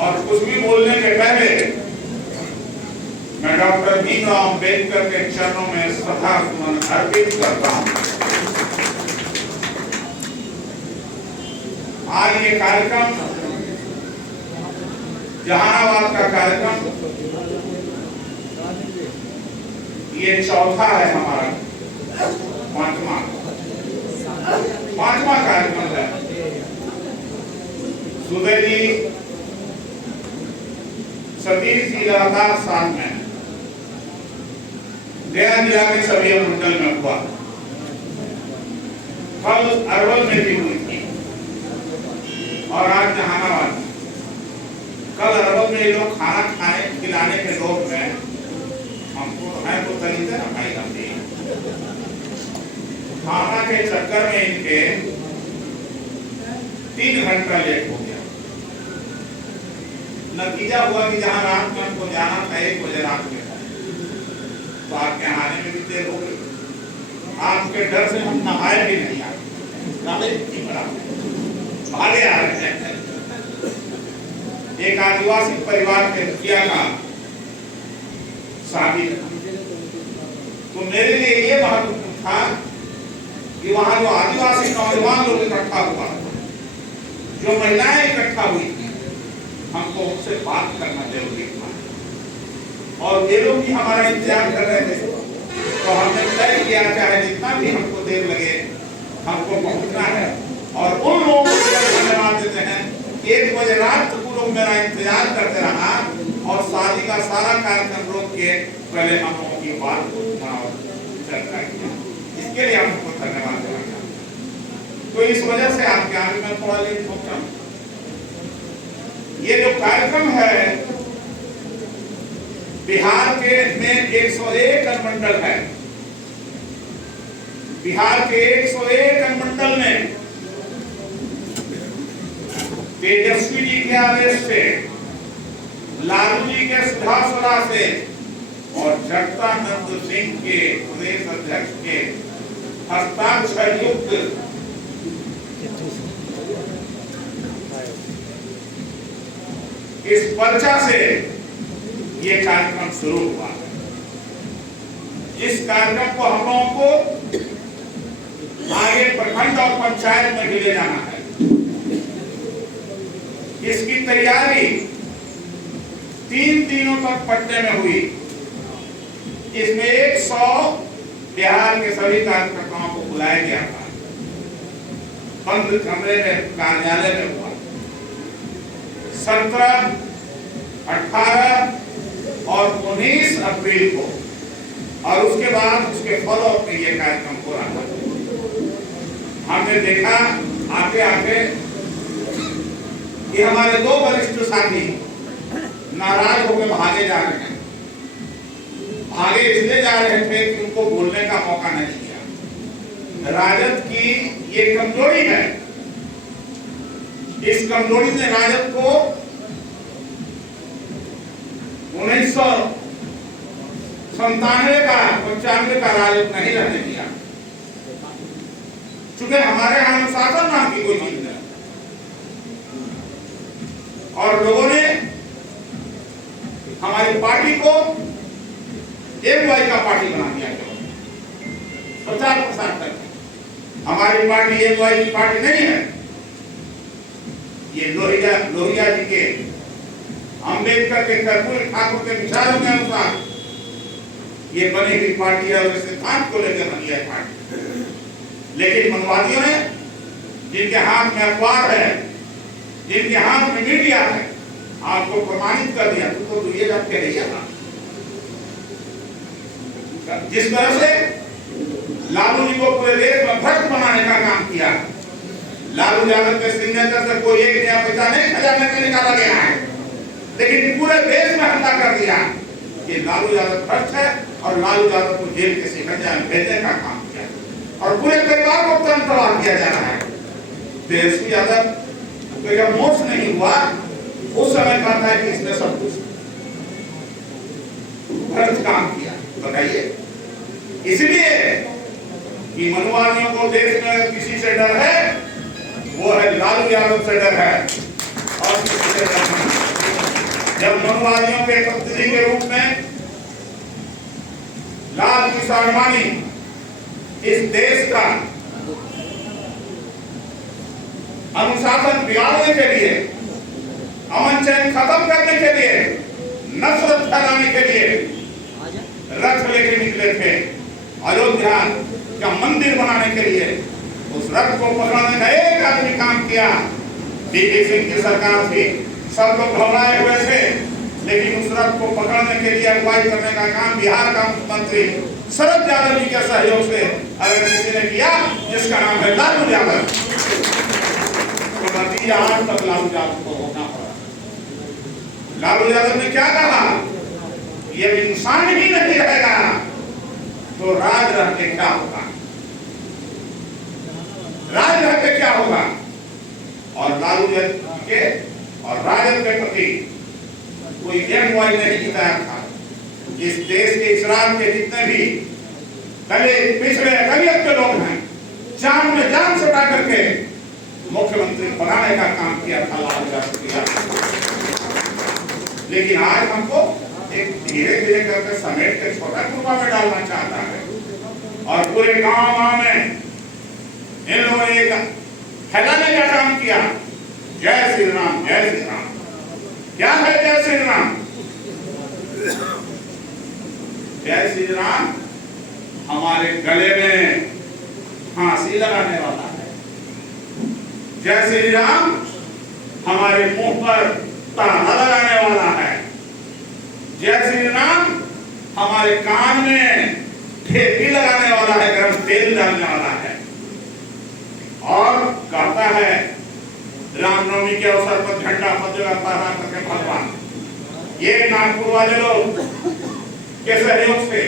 और कुछ भी बोलने के पहले मैं डॉक्टर भीमराव अम्बेडकर के चरणों में श्रद्धा सुमन अर्पित करता हूं। आज ये कार्यक्रम जहानाबाद का कार्यक्रम ये चौथा है हमारा, पांचवा कार्यक्रम है। सुबह जी सतीश जी लगातार साथ में गया जिला के सभी मंडल में हुआ, कल अरवल में भी हुई थी और आज जहानाबाद। कल अरवल में ये लोग खाना खाने खिलाने के लोग में हमको है तो तरीके ना खाई जाती है। खाना के चक्कर में इनके 3 घंटा लेट हो गया। नतीजा हुआ कि जहां रात में हमको जाना था 1 बजे रात में, तो आपके आने में भी देर हो गई। आपके डर से हम नहाए भी नहीं आए, भागे आ रहे हैं। एक आदिवासी परिवार के मुखिया का शादी, तो मेरे लिए ये महत्वपूर्ण था कि वहां जो आदिवासी नौजवान लोग इकट्ठा हुआ, जो महिलाएं इकट्ठा हुई थी, हमको उनसे बात करना जरूरी था। और ये लोग भी हमारा इंतजार कर रहे थे, तो हमने तय किया चाहे जितना भी हमको देर लगे हमको पहुंचना है। और उन लोगों को धन्यवाद देते हैं, 1 बजे रात तक लोग मेरा इंतजार करते रहा और शादी का सारा कार्यक्रम रोक के पहले हम लोगों की बात को सुना और चर्चा किया। इसके लिए हमको धन्यवाद देना चाहते। तो इस वजह से आपके आगे में थोड़ा लेट पहुंचा। ये जो कार्यक्रम है, बिहार के में 101 अनुमंडल है। बिहार के 101 अनुमंडल में तेजस्वी जी के आदेश से, लालू जी के सुझाव सलाह से और जगदानंद सिंह के प्रदेश अध्यक्ष के हस्ताक्षर युक्त इस पर्चा से ये कार्यक्रम शुरू हुआ है। इस कार्यक्रम को हम लोगों को आगे प्रखंड और पंचायत में भी ले जाना है। इसकी तैयारी 3 दिनों तक पटने में हुई। इसमें 100 बिहार के सभी कार्यकर्ताओं को बुलाया गया था। बंद कमरे में कार्यालय में हुआ। 17, 18 और 19 अप्रैल को, और उसके बाद उसके फॉलो अप में यह कार्यक्रम हो रहा था। हमने देखा आगे आगे कि हमारे 2 वरिष्ठ साथी नाराज होकर भागे जा रहे हैं। भागे इसलिए जा रहे थे कि उनको बोलने का मौका नहीं दिया। राजद की ये कमजोरी है। इस कमजोरी ने राजद को 1997 का 95 का राजद नहीं रहने दिया। चूंकि हमारे यहाँ अनुशासन नाम की कोई चीज नहीं, और लोगों ने हमारी पार्टी को एमवाई का पार्टी बना दिया। प्रचार प्रसार करके हमारी पार्टी एमवाई की पार्टी नहीं है। ये लोहिया जी के, अंबेडकर के, कर्पूरी ठाकुर के विचारों के अनुसार ये बनी हुई पार्टी है और सिद्धांत को लेकर बनी है पार्टी। लेकिन मनवादियों ने, जिनके हाथ में अखबार है, जिनके हाथ में मीडिया है, आपको प्रमाणित कर दिया तो ये जब के रही है। जिस तरह से लालू जी को पूरे देश में भ्रष्ट बनाने का काम किया, लालू यादव के सिग्नेचर से कोई 1 नया पैसा नहीं खजाने में निकाला गया है, लेकिन पूरे देश में हमला कर दिया कि लालू यादव भ्रष्ट है और लालू यादव को जेल के सिकंजा में भेजने का काम किया और पूरे परिवार को तंत्रवाद किया जा रहा है। तेजस्वी यादव तो जब मोक्ष नहीं हुआ, उस समय कहा था कि इसने सब कुछ भ्रष्ट काम किया। बताइए, इसलिए कि मनवादियों को देश में किसी से डर है, वो है लालू यादव से डर है और किसी से डर नहीं। जब मनुवादियों के प्रतिनिधि के रूप में लाल कृष्ण आडवाणी इस देश का अनुशासन बिगाड़ने के लिए, अमन चैन खत्म करने के लिए, नफरत फैलाने के लिए रथ लेके निकले थे अयोध्या का मंदिर बनाने के लिए। उस रथ को पकड़ने का एक आदमी काम किया, वीपी सिंह की सरकार थी, सब लोग घबराए हुए थे, लेकिन उस रथ को पकड़ने के लिए अगुवाई करने का काम बिहार का मुख्यमंत्री शरद यादव जी के सहयोग से अगर किसी ने किया, जिसका नाम है लालू यादव, तो नतीजा आज तक लालू यादव को होना पड़ा। लालू यादव ने क्या कहा, ये इंसान ही नहीं रहेगा तो राज रह के क्या होगा, राज रह के क्या होगा। और लालू यादव के और राजद के प्रति कोई एमवाई नहीं जिताया था। इस देश के इस राज्य के जितने भी दलित पिछड़े अकलियत के लोग हैं, जान में जान सटा करके मुख्यमंत्री बनाने का काम किया था लालू यादव। लेकिन आज हमको एक धीरे धीरे करके समेट के छोटा कुर्बा में डालना चाहता है, और पूरे गांव में इन लोगों ने फैलाने का काम किया, जय श्री राम जय श्री राम। क्या है जय श्री राम? जय श्री राम हमारे गले में फांसी लगाने वाला है, जय श्री राम हमारे मुंह पर ताला लगाने वाला है, जय श्री राम हमारे कान में ठेपी लगाने वाला है, गर्म तेल डालने वाला है। और कहता है रामनवमी के अवसर पर झंडा पर जगह फहरा करके भगवान, ये नागपुर वाले लोग के सहयोग से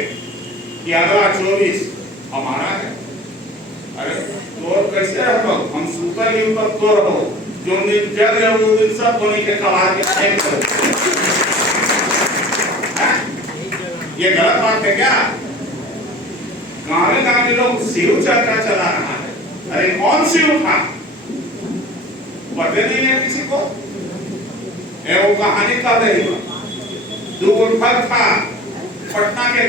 कि अगला 24 हमारा है। अरे तो कैसे रहो, हम सूतर ही ऊपर तो रहो, जो दिन जग रहे वो दिन सब बोली के कबार के फेंक दो। ये गलत बात है क्या? गाँव गाँव के लोग शिव चर्चा चला रहा है। अरे कौन शिव था, पता नहीं है किसी को। वो कहानी कह रही है, दो ठग था पटना के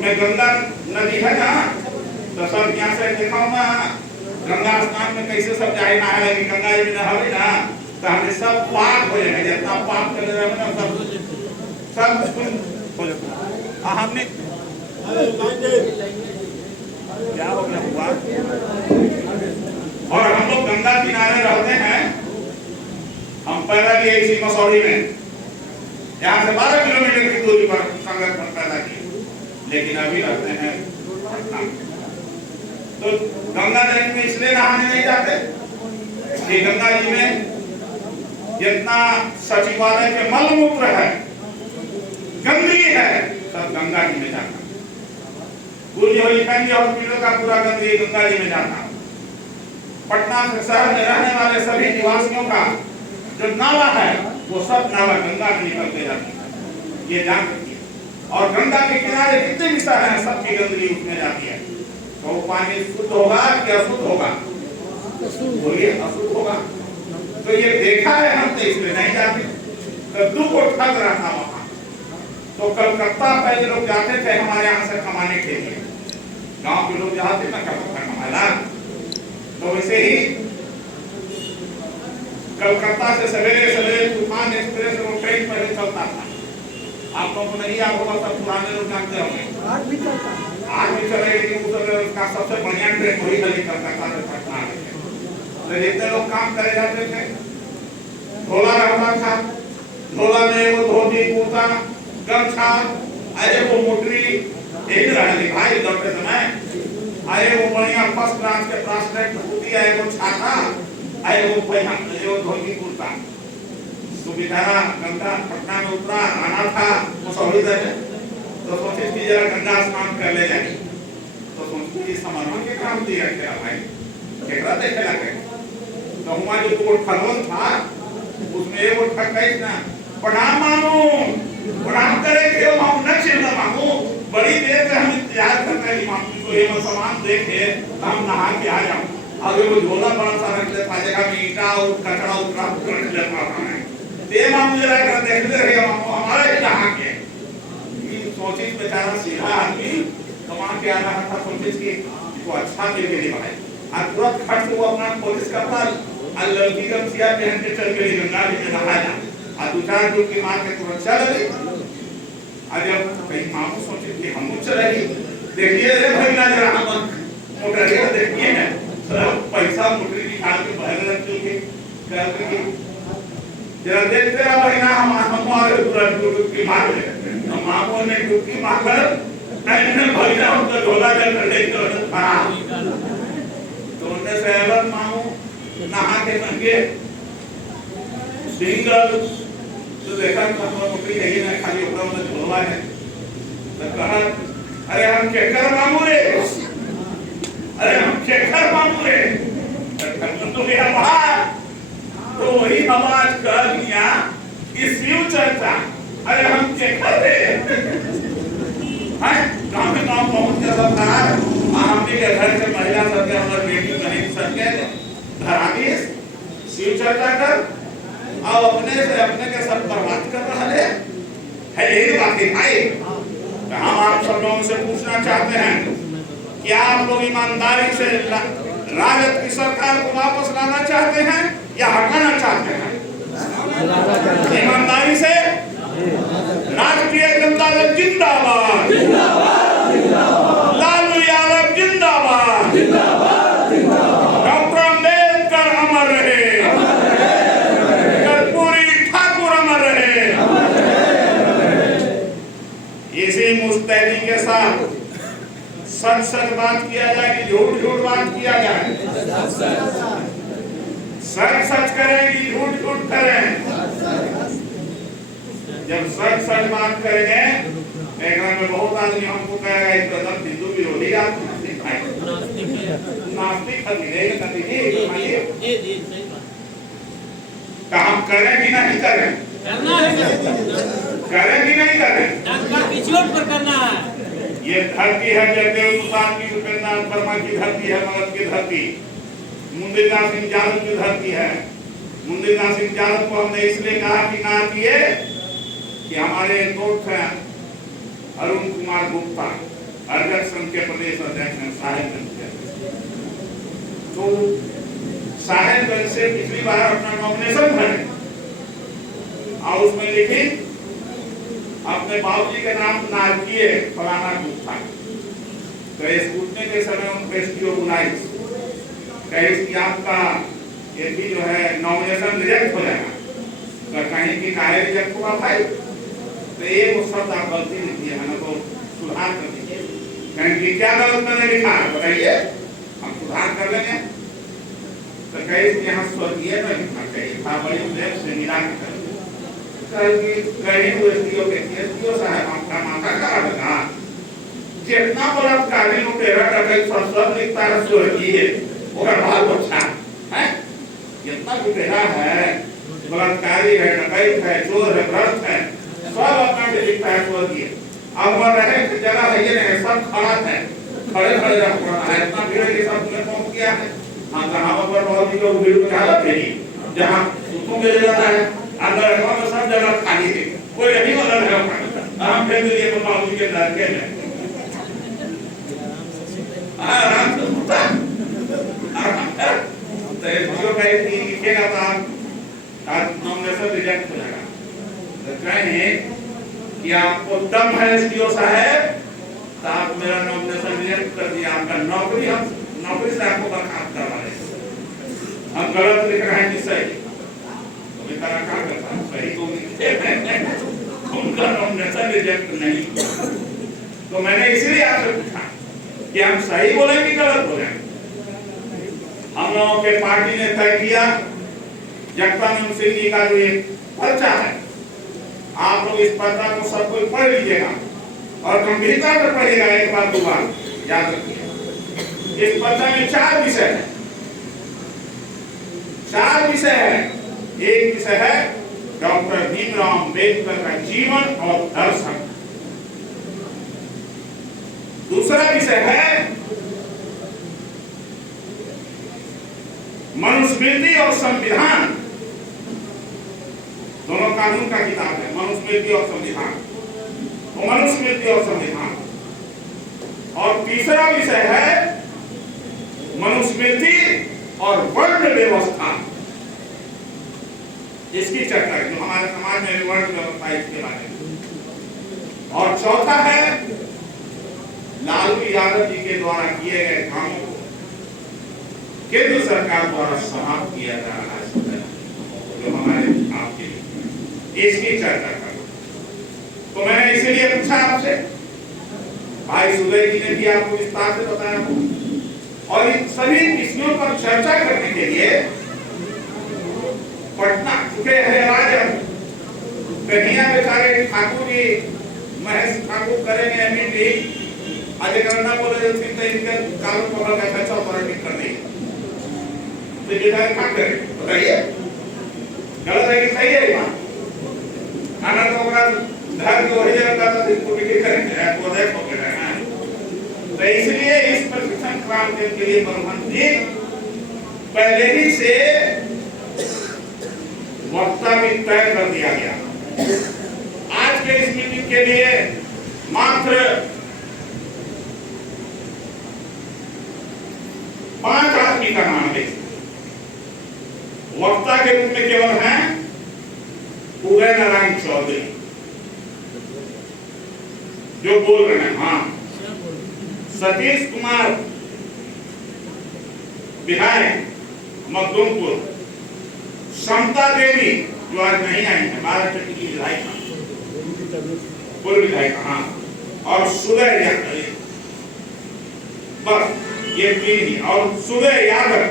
में गंगा नदी है ना, तो सब यहाँ से देखा ना गंगा स्नान में कैसे सब जाए नहा लगे, गंगा जी में नहावे ना तो हमें सब पाप हो जाएगा, जितना पाप कर रहे ना सब हो जाता। हमने क्या हो गया हुआ, और हम लोग गंगा किनारे रहते हैं। हम पैदा किए इसी मसौरी में, यहाँ से 12 किलोमीटर की दूरी पर संगत पर पैदा किए, लेकिन अभी रहते हैं पटना। तो गंगा नदी में इसलिए नहाने नहीं जाते कि गंगा जी में जितना सचिवालय के मल मूत्र है, गंदगी है, सब गंगा जी में जाता। हॉस्पिटल का पूरा गंदगी गंगा जी में जाता। पटना शहर में रहने वाले सभी निवासियों का जो नाला है वो सब नाला गंगा में निकल के जाती है, ये जान रखिए। और गंगा के किनारे जितने भी शहर हैं सबकी गंदगी उसमें जाती है, तो पानी शुद्ध होगा कि अशुद्ध होगा? बोलिए अशुद्ध होगा। तो ये देखा है हम, तो इसलिए नहीं जाते। तो दुख ठग रहा था वहां, तो कलकत्ता पहले लोग जाते थे हमारे यहाँ से कमाने के लिए, गांव के लोग जाते ना कलकत्ता कमाना। तो वैसे ही कलकत्ता से सवेरे सवेरे तूफान एक्सप्रेस वो ट्रेन पहले चलता था, आप लोगों को नहीं याद होगा, सब पुराने लोग जानते होंगे। आज भी चले, लेकिन उस समय उसका सबसे बढ़िया ट्रेन वही गली कलकत्ता से पटना है। तो जितने लोग काम करे जाते थे, झोला रहता था, झोला में वो धोती कुर्ता गमछा, अरे वो मोटरी यही रहने भाई दौड़ते समय, अरे वो बढ़िया फर्स्ट क्लास के ब्रासलेट होती है, वो छाता, अरे वो पहिया, वो धोती कुर्ता। सुविधा गंगा पटना में उतरा आना था मसौरी से, तो सोचे कि जरा गंगा स्नान कर ले जाए, तो सोचती समारोह के काम दिया क्या भाई, केकरा देखे लगे। तो हमारा जो कोट खरवन था उसमें वो ठग गई ना, प्रणाम मानो, प्रणाम करे थे हम न चिल्ला मांगो, बड़ी देर से हम इंतजार कर रहे हैं इमाम को, ये सामान देखे हम नहा के आ जाओ। अगर वो झोला बड़ा सा रख ले पाएगा में ईटा और कचरा उतरा कर लेता है, ते मामू जरा कर देखते रहे मामू हमारा ही कहाँ के सोची बेचारा सीधा आदमी कमा के आ रहा था सोची कि तो अच्छा मिल के लिए भाई आज तुरंत खट से वो अपना पुलिस का पाल और लड़की का सिया पहन के चल के गंगा जी में नहाया और दूसरा जो की मार के तुरंत चल गई। आज जब कहीं मामू सोचे कि हम चलेगी देखिए रे भाई ना जरा हम मोटर के देखिए ना सब पैसा मोटरी निकाल के बाहर रख के कर के जरा देखते रहा भाई ना हम हमारे पूरा डुबकी मार ले हम मामू ने डुबकी मारकर ऐसे भाई ना उनका झोला जल कर ले तो उनने सहबत मामू नहा के संगे सिंगल तो देखा मोटरी नहीं ना खाली ऊपर में झोला है तो कहा अरे हम केकर मामू रे अरे हम केकर मामू रे तो मेरा बाहर तो वही आवाज कर दिया इस शिव चर्चा अरे हम केकर रे हैं गांव में गांव पहुंच के सब कहा हमने के घर के महिला सब के हमारे बेटी बहन सब के धरानी शिव चर्चा कर और अपने के सब बर्बाद कर रहा है यही बात है भाई। हम आप सब लोगों से पूछना चाहते हैं क्या आप लोग ईमानदारी से राजद की सरकार को वापस लाना चाहते हैं या हटाना चाहते हैं? ईमानदारी से राष्ट्रीय जनता दल जिंदाबाद, लालू यादव जिंदाबाद, डॉक्टर अम्बेडकर अमर रहे, कर्पूरी ठाकुर अमर रहे। इसी मुस्तैदी के साथ सच सच बात किया जाए कि झूठ झूठ बात किया जाए, सच सच करें कि झूठ झूठ करें। जब सच सच बात करेंगे एक में बहुत आदमी हमको कहेगा एक तरफ हिंदू विरोधी आप नास्तिक काम करें कि नहीं करें? करना है, करें कि नहीं करें? पर करना है। ये धरती है जयदेव सुल्तान की उपेंद्र नाथ वर्मा की धरती है, मगध की धरती, मुंदीलाल सिंह यादव की धरती है। मुंदीलाल सिंह यादव को हमने इसलिए कहा कि ना किए कि हमारे दोस्त हैं अरुण कुमार गुप्ता अर्जक संघ के प्रदेश अध्यक्ष हैं साहेबगंज के, तो साहेबगंज से पिछली बार अपना नॉमिनेशन भरे और उसमें लिखी अपने बाबूजी के नाम नारकीय फलाना गुप्ता। तो इस कूटने के समय उनको एसडीओ बुलाई कहे कि आपका ये भी जो है नॉमिनेशन रिजेक्ट हो जाएगा। तो कहीं की काहे रिजेक्ट हुआ भाई? तो एक शब्द आप गलती लिखी है, मैंने तो सुधार कर दीजिए। कहीं की क्या गलत मैंने लिखा है बताइए, हम सुधार कर लेंगे। तो कहीं यहाँ स्वर्गीय में लिखना चाहिए था, बड़ी उद्देश्य से मिला के कहीं एसडीओ के एसडीओ साहब आपका माथा खराब लगा, जितना बलात्कारी लुटेरा डकैत सब लिखता है स्वर्गीय और बाल बच्चा है, जितना लुटेरा है बलात्कारी है डकैत है चोर है भ्रष्ट है सब अपना लिखता है स्वर्गीय। अब वह रहे जगह है ये नहीं, सब खड़ा है, खड़े खड़े रह पड़ा है, इतना भीड़ के सब ने पहुंच गया है। हम कहां पर बहुत ही लोग भीड़ में हालत है जहां सुतों के जगह है अंदर में सब जगह खाली है, कोई नहीं वाला है। हम फिर लिए बाबू के लड़के में आराम से सुता तो जो कहीं लिखेगा तो आप नॉमिनेशन रिजेक्ट हो जाएगा। तो कहें कि आपको दम है एसडीओ साहब तो आप मेरा नॉमिनेशन रिजेक्ट कर दिया, आपका नौकरी हम नौकरी से आपको बर्खास्त करवा रहे हैं। हम गलत लिख रहे हैं कि सही, तो बेचारा क्या करता है सही तो उनका नॉमिनेशन रिजेक्ट नहीं। तो मैंने इसलिए आपसे पूछा कि हम सही बोले कि गलत बोले। हम लोगों के पार्टी ने तय किया जगदानंद सिंह जी का जो एक पर्चा है, आप लोग इस पर्चा को सब कोई पढ़ लीजिएगा और गंभीरता से पढ़िएगा, एक बार दो बार याद रखिए। इस पर्चा में 4 विषय है, 4 विषय है। एक विषय है डॉक्टर भीमराव अम्बेडकर का जीवन और दर्शन, दूसरा विषय है मनुस्मृति और संविधान, दोनों कानून का किताब है, मनुस्मृति और संविधान। तो मनुस्मृति और संविधान, और तीसरा विषय है मनुस्मृति और वर्ण व्यवस्था। इसकी चर्चा है, जो हमारे समाज में वर्ण व्यवस्था है, इसके बारे में। और चौथा है लालू यादव जी के द्वारा किए गए कामों को केंद्र सरकार द्वारा समाप्त किया जा रहा है, जो हमारे आपके लिए, इसकी चर्चा करो। तो मैंने इसीलिए पूछा आपसे, भाई सुदय जी ने भी आपको विस्तार से बताया हो, और इन सभी विषयों पर चर्चा करने के लिए पटना चुके हैं। आज कन्हैया बेचारे ठाकुर जी, महेश ठाकुर करेंगे मीटिंग, आज करना बोले इनके कानून पकड़ का फैसला ऑथोरिटी कर देगी, तो ये क्या करें बताइए, गलत है कि सही है? ये बात अगर तो धर्म को वही जगह का इसको भी करेंगे वो देखो के रहना है। तो इसलिए इस प्रशिक्षण प्रोग्राम के लिए मनमोहन जी पहले ही से वक्ता भी तय कर दिया गया। आज के इस मीटिंग के लिए मात्र 5 आदमी का नाम है। वक्ता के रूप में केवल हैं उदय नारायण चौधरी जो बोल रहे हैं, हाँ, सतीश कुमार विधायक मखदूमपुर, समता देवी जो आज नहीं आई है, महाराष्ट्र की विधायिका, पूर्व विधायिका, हाँ, और सुदय यादव, बस ये 3 ही, और सुदय यादव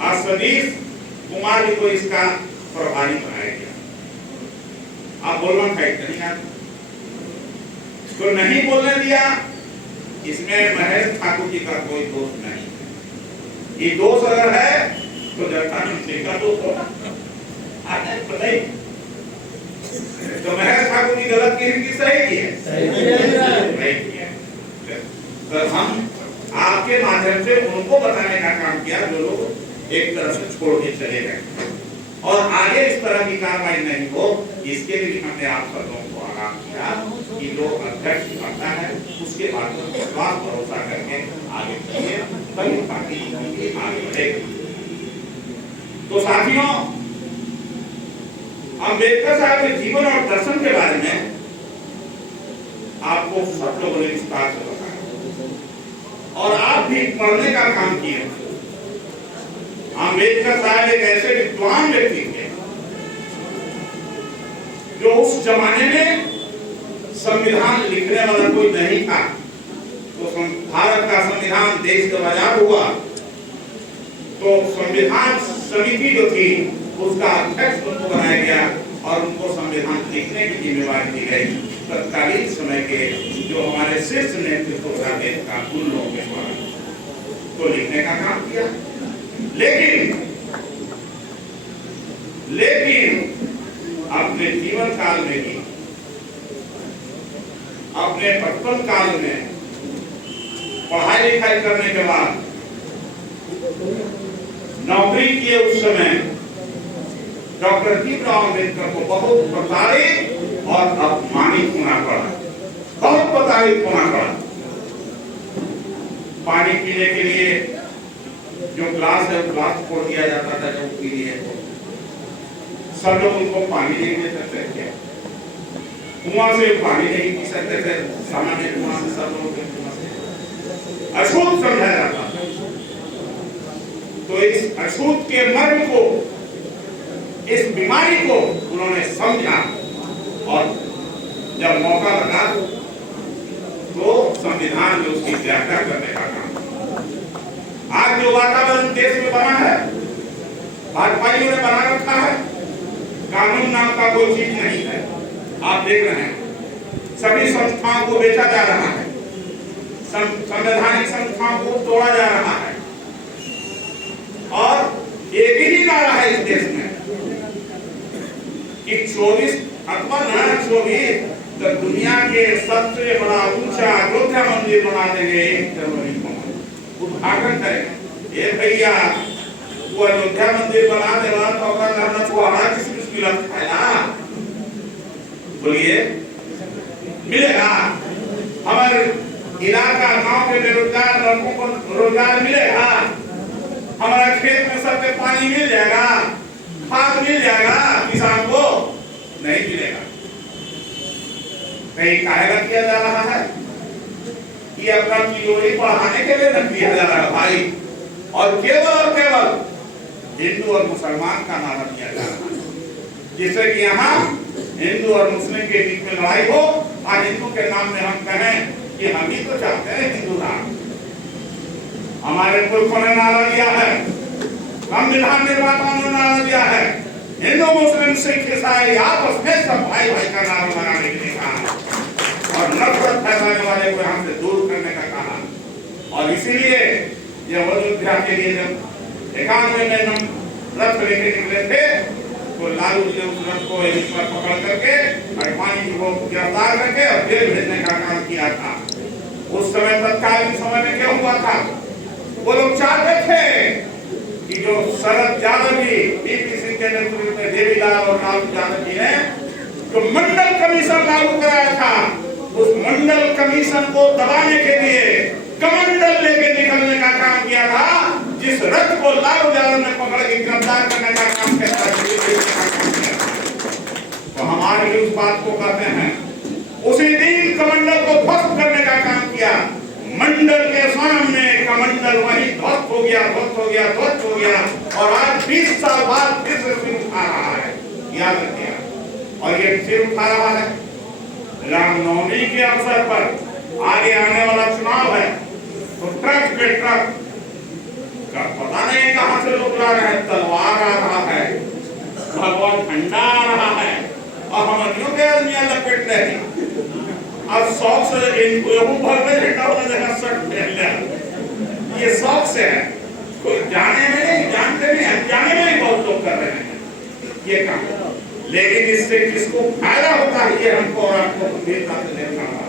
और सतीश कुमार जी को इसका प्रभारी बनाया गया। आप बोलना था नहीं यार, तो नहीं बोलने दिया, इसमें महेश ठाकुर जी का कोई दोष नहीं है। ये दोष अगर है तो जनता ने का दोष होगा, नहीं तो महेश ठाकुर जी गलत की कि सही की है? सही की है। तो हम आपके माध्यम से उनको बताने का काम किया जो लोग एक तरह से छोड़ के चले गए, और आगे इस तरह की कार्रवाई नहीं हो, इसके लिए हमने आप सब लोगों को आगाह किया कि लोग अध्यक्ष बनता है, उसके बाद विश्वास भरोसा करके आगे बढ़िए, तभी पार्टी आगे बढ़ेगी। तो साथियों, अम्बेडकर साहब के जीवन और दर्शन के बारे में आपको सब लोगों ने विस्तार से बताया, और आप भी पढ़ने का काम किए। अम्बेडकर साहब एक ऐसे विद्वान व्यक्ति थे जो उस जमाने में संविधान लिखने वाला कोई नहीं था। तो भारत का संविधान देश जब आजाद हुआ तो संविधान समिति जो थी उसका अध्यक्ष उनको बनाया गया, और उनको संविधान लिखने की जिम्मेवारी दी गई तत्कालीन समय के जो हमारे शीर्ष नेतृत्व का उन लोगों के द्वारा, तो लिखने का काम किया। लेकिन अपने जीवन काल में ही, अपने बचपन काल में पढ़ाई लिखाई करने के बाद नौकरी किए उस समय डॉक्टर भीमराव अम्बेडकर को बहुत प्रताड़ित और अपमानित होना पड़ा, बहुत प्रताड़ित होना पड़ा। पानी पीने के लिए जो ग्लास है, ग्लास छोड़ दिया जाता था जो पी लिए, सब लोग उनको पानी नहीं दे सकते थे, कुआं से पानी नहीं पी सकते थे, सामान्य कुआं से सब लोग अछूत समझा जाता। तो इस अछूत के मर्म को, इस बीमारी को उन्होंने समझा, और जब मौका लगा तो संविधान में उसकी व्याख्या करने का काम। आज जो वातावरण देश में बना है, भाजपाइयों ने बना रखा है, कानून नाम का कोई चीज नहीं है। आप देख रहे हैं सभी संस्थाओं को बेचा जा रहा है, संवैधानिक संस्थाओं को तोड़ा जा रहा है, और एक ही नारा है इस देश में कि 24 अथवा 24 तो दुनिया के सबसे बड़ा ऊंचा अयोध्या मंदिर बना देंगे, एक जनवरी को उद्घाटन करेंगे। ये भैया वो अयोध्या मंदिर बना देगा तो किसी मुश्किल है ना, बोलिए मिलेगा? हमारे इलाका गांव के बेरोजगार लड़कों को रोजगार मिलेगा? हमारा खेत में सबके पानी मिल जाएगा? खाद मिल जाएगा किसान को? नहीं मिलेगा। कहीं कायदा किया जा रहा है? ये अपना तिजोरी बढ़ाने के लिए रख दिया जा रहा है भाई, और केवल हिंदू और मुसलमान का नारा दिया जा रहा है, जिससे कि यहाँ हिंदू और मुस्लिम के बीच में लड़ाई हो और हिंदू के नाम में हम कहें कि हम ही तो चाहते हैं हिंदू राम। हमारे पुरखों ने नारा दिया है, संविधान निर्माताओं ने नारा दिया है, हिंदू मुस्लिम सिख ईसाई आपस में सब भाई भाई का नारा लगाने के लिए कहा और नफरत फैलाने वाले को यहाँ से दूर करने का कहा। और इसीलिए जब अयोध्या के लिए जब 91 में हम रथ लेके निकले थे तो लालू जी उस रथ को यहीं पर पकड़ करके अडवाणी को गिरफ्तार करके और जेल भेजने का काम किया था। उस समय तत्कालीन समय में क्या हुआ था? वो लोग चाहते थे कि जो शरद यादव जी पीपी सिंह के नेतृत्व में देवीलाल और लालू यादव जी ने जो मंडल कमीशन लागू कराया था, उस मंडल कमीशन को दबाने के लिए कमंडल लेके निकलने का काम किया था, जिस रथ को लालू यादव ने पकड़ के गिरफ्तार करने का काम किया था। तो हमारे लिए उस बात को कहते हैं, उसी दिन कमंडल को ध्वस्त करने का काम किया। मंडल के सामने कमंडल वहीं ध्वस्त हो गया, ध्वस्त हो गया, ध्वस्त हो गया, और आज 20 साल बाद फिर से सिर उठा रहा है, याद रखिए। और ये सिर उठा रहा है रामनवमी के अवसर पर। आगे आने वाला चुनाव है तो ट्रक पे ट्रक का पता नहीं कहां से लोग ला रहे हैं, तलवार आ रहा है, भगवान झंडा आ रहा है, और हम अन्यों के आदमियां लपेट रहे हैं। अब शौक से इनको भर में झंडा होने जगह शर्ट पहन लिया, ये शौक से है, कोई जाने में नहीं, जानते नहीं, अनजाने में ही बहुत लोग कर रहे हैं ये काम। लेकिन इससे किसको फायदा होता है ये हमको और आपको गंभीरता से देखना होगा।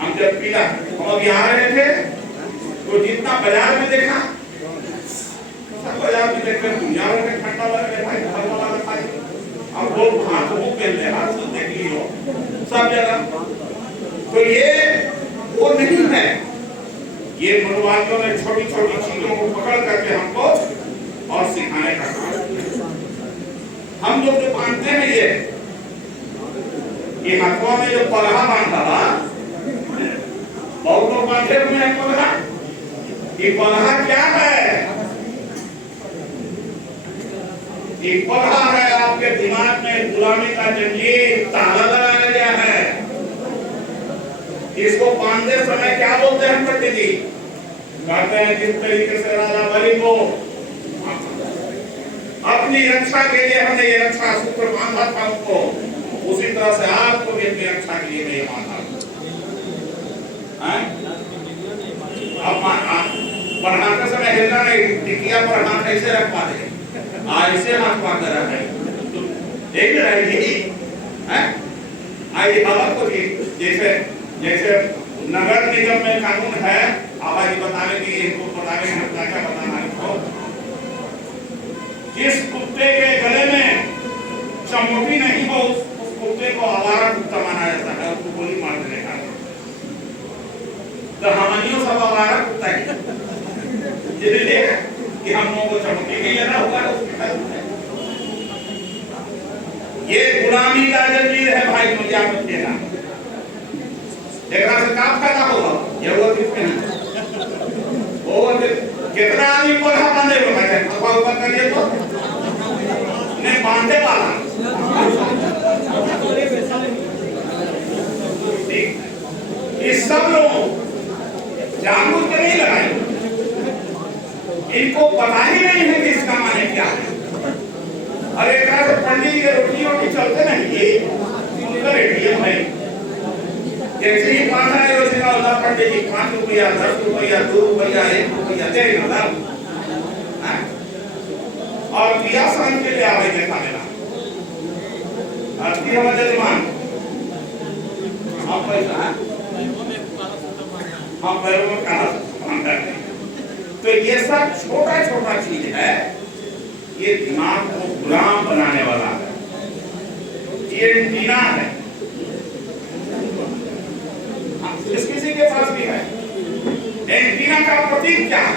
हम जब पीला हम अभी आ रहे थे तो जितना बाजार में देखा, सब बाजार में देखकर दुनिया भर में ठंडा लगा भाई, घर वाला रखा है, अब लोग हाथ मुंह पहन ले, हाथ से देख लियो सब जगह। तो ये वो नहीं है, ये मनोवादियों ने छोटी छोटी चीजों को पकड़ करके हमको और सिखाने का काम। हम लोग जो बांधते हैं ये हाथों में जो पलहा बांधा था, बहुत लोग बांधे हुए हैं पलहा। ये पलहा क्या है? ये पलहा है आपके दिमाग में गुलामी का जंजीर ताला लगाया गया है। इसको बांधते समय क्या बोलते हैं पंडित जी? कहते हैं जिस तरीके से राजा बलि को अपनी रक्षा के लिए हमने ये रक्षा सूत्र बांधा था उनको, उसी तरह से आपको भी अपनी रक्षा के लिए नहीं बांधा। अब बढ़ाते समय हिलना नहीं, टिकिया पर हाथ ऐसे रख पाते, ऐसे हाथ पाते रखे, देख रहे हैं। आई हवा को जैसे जैसे नगर निगम में कानून है आवाज बताने के लिए, इनको बताने के क्या क्या बताना है इनको। जिस कुत्ते के गले में चमोटी नहीं हो उस कुत्ते को आवारा कुत्ता माना जाता है, उसको गोली मार देने का। तो हमनियों सब आवारा कुत्ता है, इसलिए कि हम लोगों को चमोटी नहीं लेना होगा हॉस्पिटल में। ये गुलामी का जंजीर है भाई, मुझे आप रखिएगा। देखना से क्या फायदा होगा? ये वो किसमें है? वो कितना आदमी को बांधे हुए हैं, अथवा ऊपर करिए तो नहीं बांधे वाला। ये सब लोग जानबूझ के नहीं लगाए, इनको पता ही नहीं है कि इसका माने क्या है। अरे एक तरह से पंडित जी रोटी रोटी चलते नहीं, ये सुनकर है भाई। जैसे ही 5 आने रोज का होता पंडित जी 5 रुपया 10 रुपया 2 रुपया 1 रुपया दे ना, और दिया शाम के लिए आवे देखा मेरा आरती हमारे जजमान हम पैसा हम पैरों में कहा बांधा है। तो ये सब छोटा छोटा चीज है, ये दिमाग को गुलाम बनाने वाला है, ये टीना है। दुनिया का प्रतीक क्या है?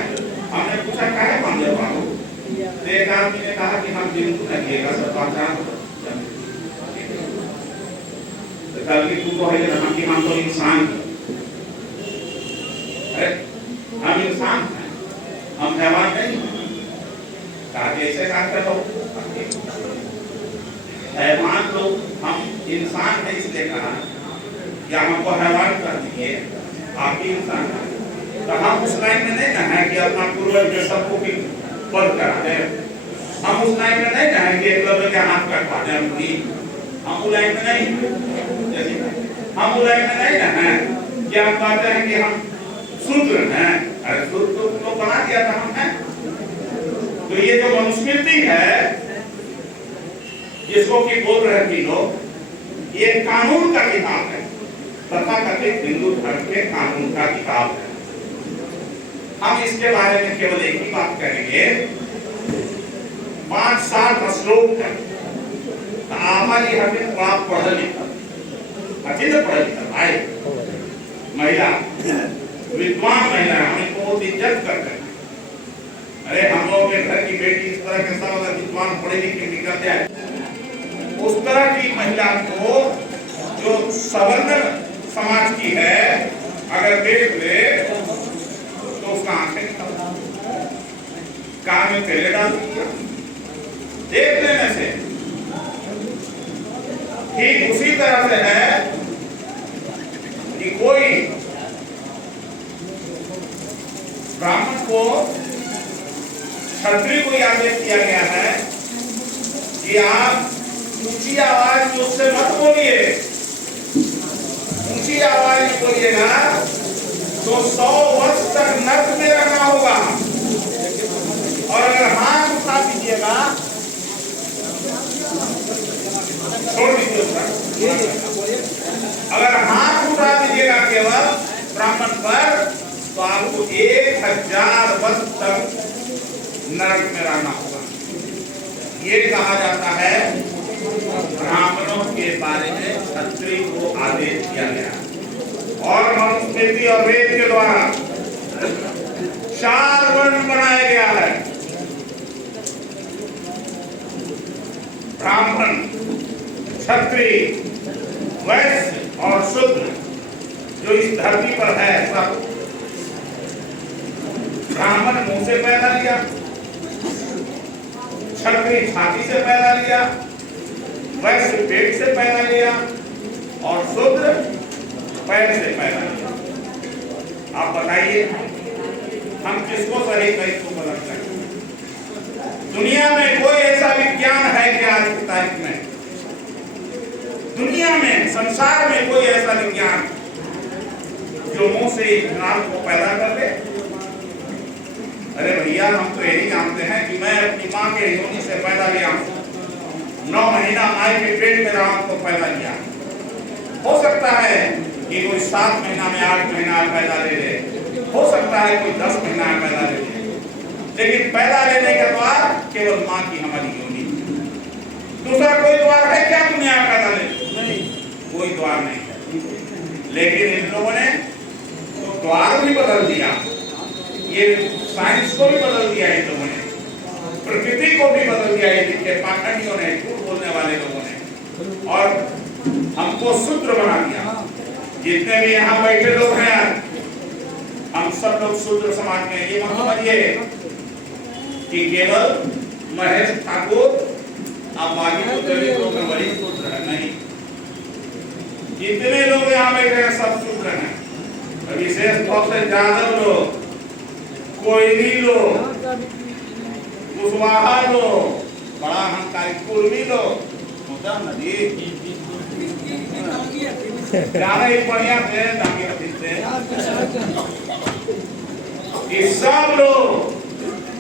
हमने पूछा क्या है मानने वालों? एक आदमी ने कहा कि हम हिंदू नहीं है, सब पहचान कल की तू तो है हम की हम तो इंसान है, हम इंसान हैं, हम हैवान नहीं। कहा ऐसे काम कर लो, हैवान लोग हम इंसान है इसलिए कहा या हमको हैवान कर दिए, आप ही इंसान हैं। तो हम उस लाइन में नहीं ना है कि अपना पूर्वज के सबको की पद करा दे, हम उस लाइन में नहीं ना है कि एकलव्य के हाथ कटवा दे, हम उस लाइन में नहीं, हम उस लाइन में नहीं ना है कि हम कहते हैं कि हम शूद्र हैं। अरे शूद्र तो बना दिया था हमने। तो ये जो मनुस्मृति है जिसको कि बोल रहे हैं लोग, ये कानून का किताब है, तथाकथित हिंदू धर्म के कानून का किताब है। हम इसके बारे में केवल एक ही बात करेंगे, 5-7 श्लोक है। हमारी हमें बड़ा पढ़ लिखा अच्छी तो पढ़ लिखा भाई महिला विद्वान महिला हमको बहुत इज्जत करते हैं। अरे हम लोग के घर की बेटी इस तरह के सब अगर विद्वान पढ़े लिखे निकल जाए, उस तरह की महिला को जो सवर्ण समाज की है अगर देख ले तो उसका आंखें कान में तेले डाल दिया देख लेने से। ठीक उसी तरह से है कि कोई ब्राह्मण को क्षत्रिय को आदेश दिया गया है कि आप ऊंची आवाज में उससे मत बोलिए, ऊंची आवाज में बोलिएगा तो 100 वर्ष तक नर्क में रहना होगा। और अगर हाथ उठा दीजिएगा, छोड़ दीजिए उसका, अगर हाथ उठा दीजिएगा केवल ब्राह्मण पर तो आपको 1000 वर्ष तक नरक में रहना होगा। ये कहा जाता है ब्राह्मणों के बारे में क्षत्रिय को आदेश दिया गया। और मनुस्मृति और वेद के द्वारा 4 वर्ण बनाया गया है, ब्राह्मण, क्षत्रिय, वैश्य और शूद्र जो इस धरती पर है सब। ब्राह्मण मुंह से पैदा लिया, क्षत्रिय छाती से पैदा लिया, वैश्य पेट से पैदा लिया और शूद्र पैर से पैदा लिया। आप बताइए हम किसको सही किसको गलत करें? दुनिया में कोई ऐसा विज्ञान है कि आज की तारीख में दुनिया में संसार में कोई ऐसा विज्ञान जो मुंह से इंसान को पैदा कर ले? अरे भैया हम तो यही जानते हैं कि मैं अपनी माँ के योनि से पैदा लिया, 9 महीना माँ के पेट में रहा तो पैदा लिया। हो सकता है कि कोई 7 महीना में 8 महीना पैदा ले ले, हो सकता है कोई 10 महीना में पैदा ले ले, लेकिन पैदा लेने का द्वार केवल माँ की हमारी योनि। दूसरा कोई द्वार है क्या दुनिया में पैदा ले? नहीं, कोई द्वार नहीं है। लेकिन इन लोगों ने तो द्वार भी बदल दिया, ये साइंस को भी बदल दिया, इन लोगों ने प्रकृति को भी बदल दिया, ये पाखंडियों ने, झूठ बोलने वाले लोगों ने, और हमको शूद्र बना दिया। जितने भी यहाँ बैठे लोग हैं हम सब लोग शूद्र समाज में। ये मत समझिए कि केवल महेश ठाकुर अब बाकी लोग में बड़ी शूद्र है, नहीं। जितने लोग यहाँ बैठे हैं सब शूद्र हैं। विशेष तौर से यादव लोग, कोयली लोग, कुशवाहा लोग, बड़ा अहंकारी कुर्मी लोग, नदी ज्यादा ही बढ़िया थे, ये सब लोग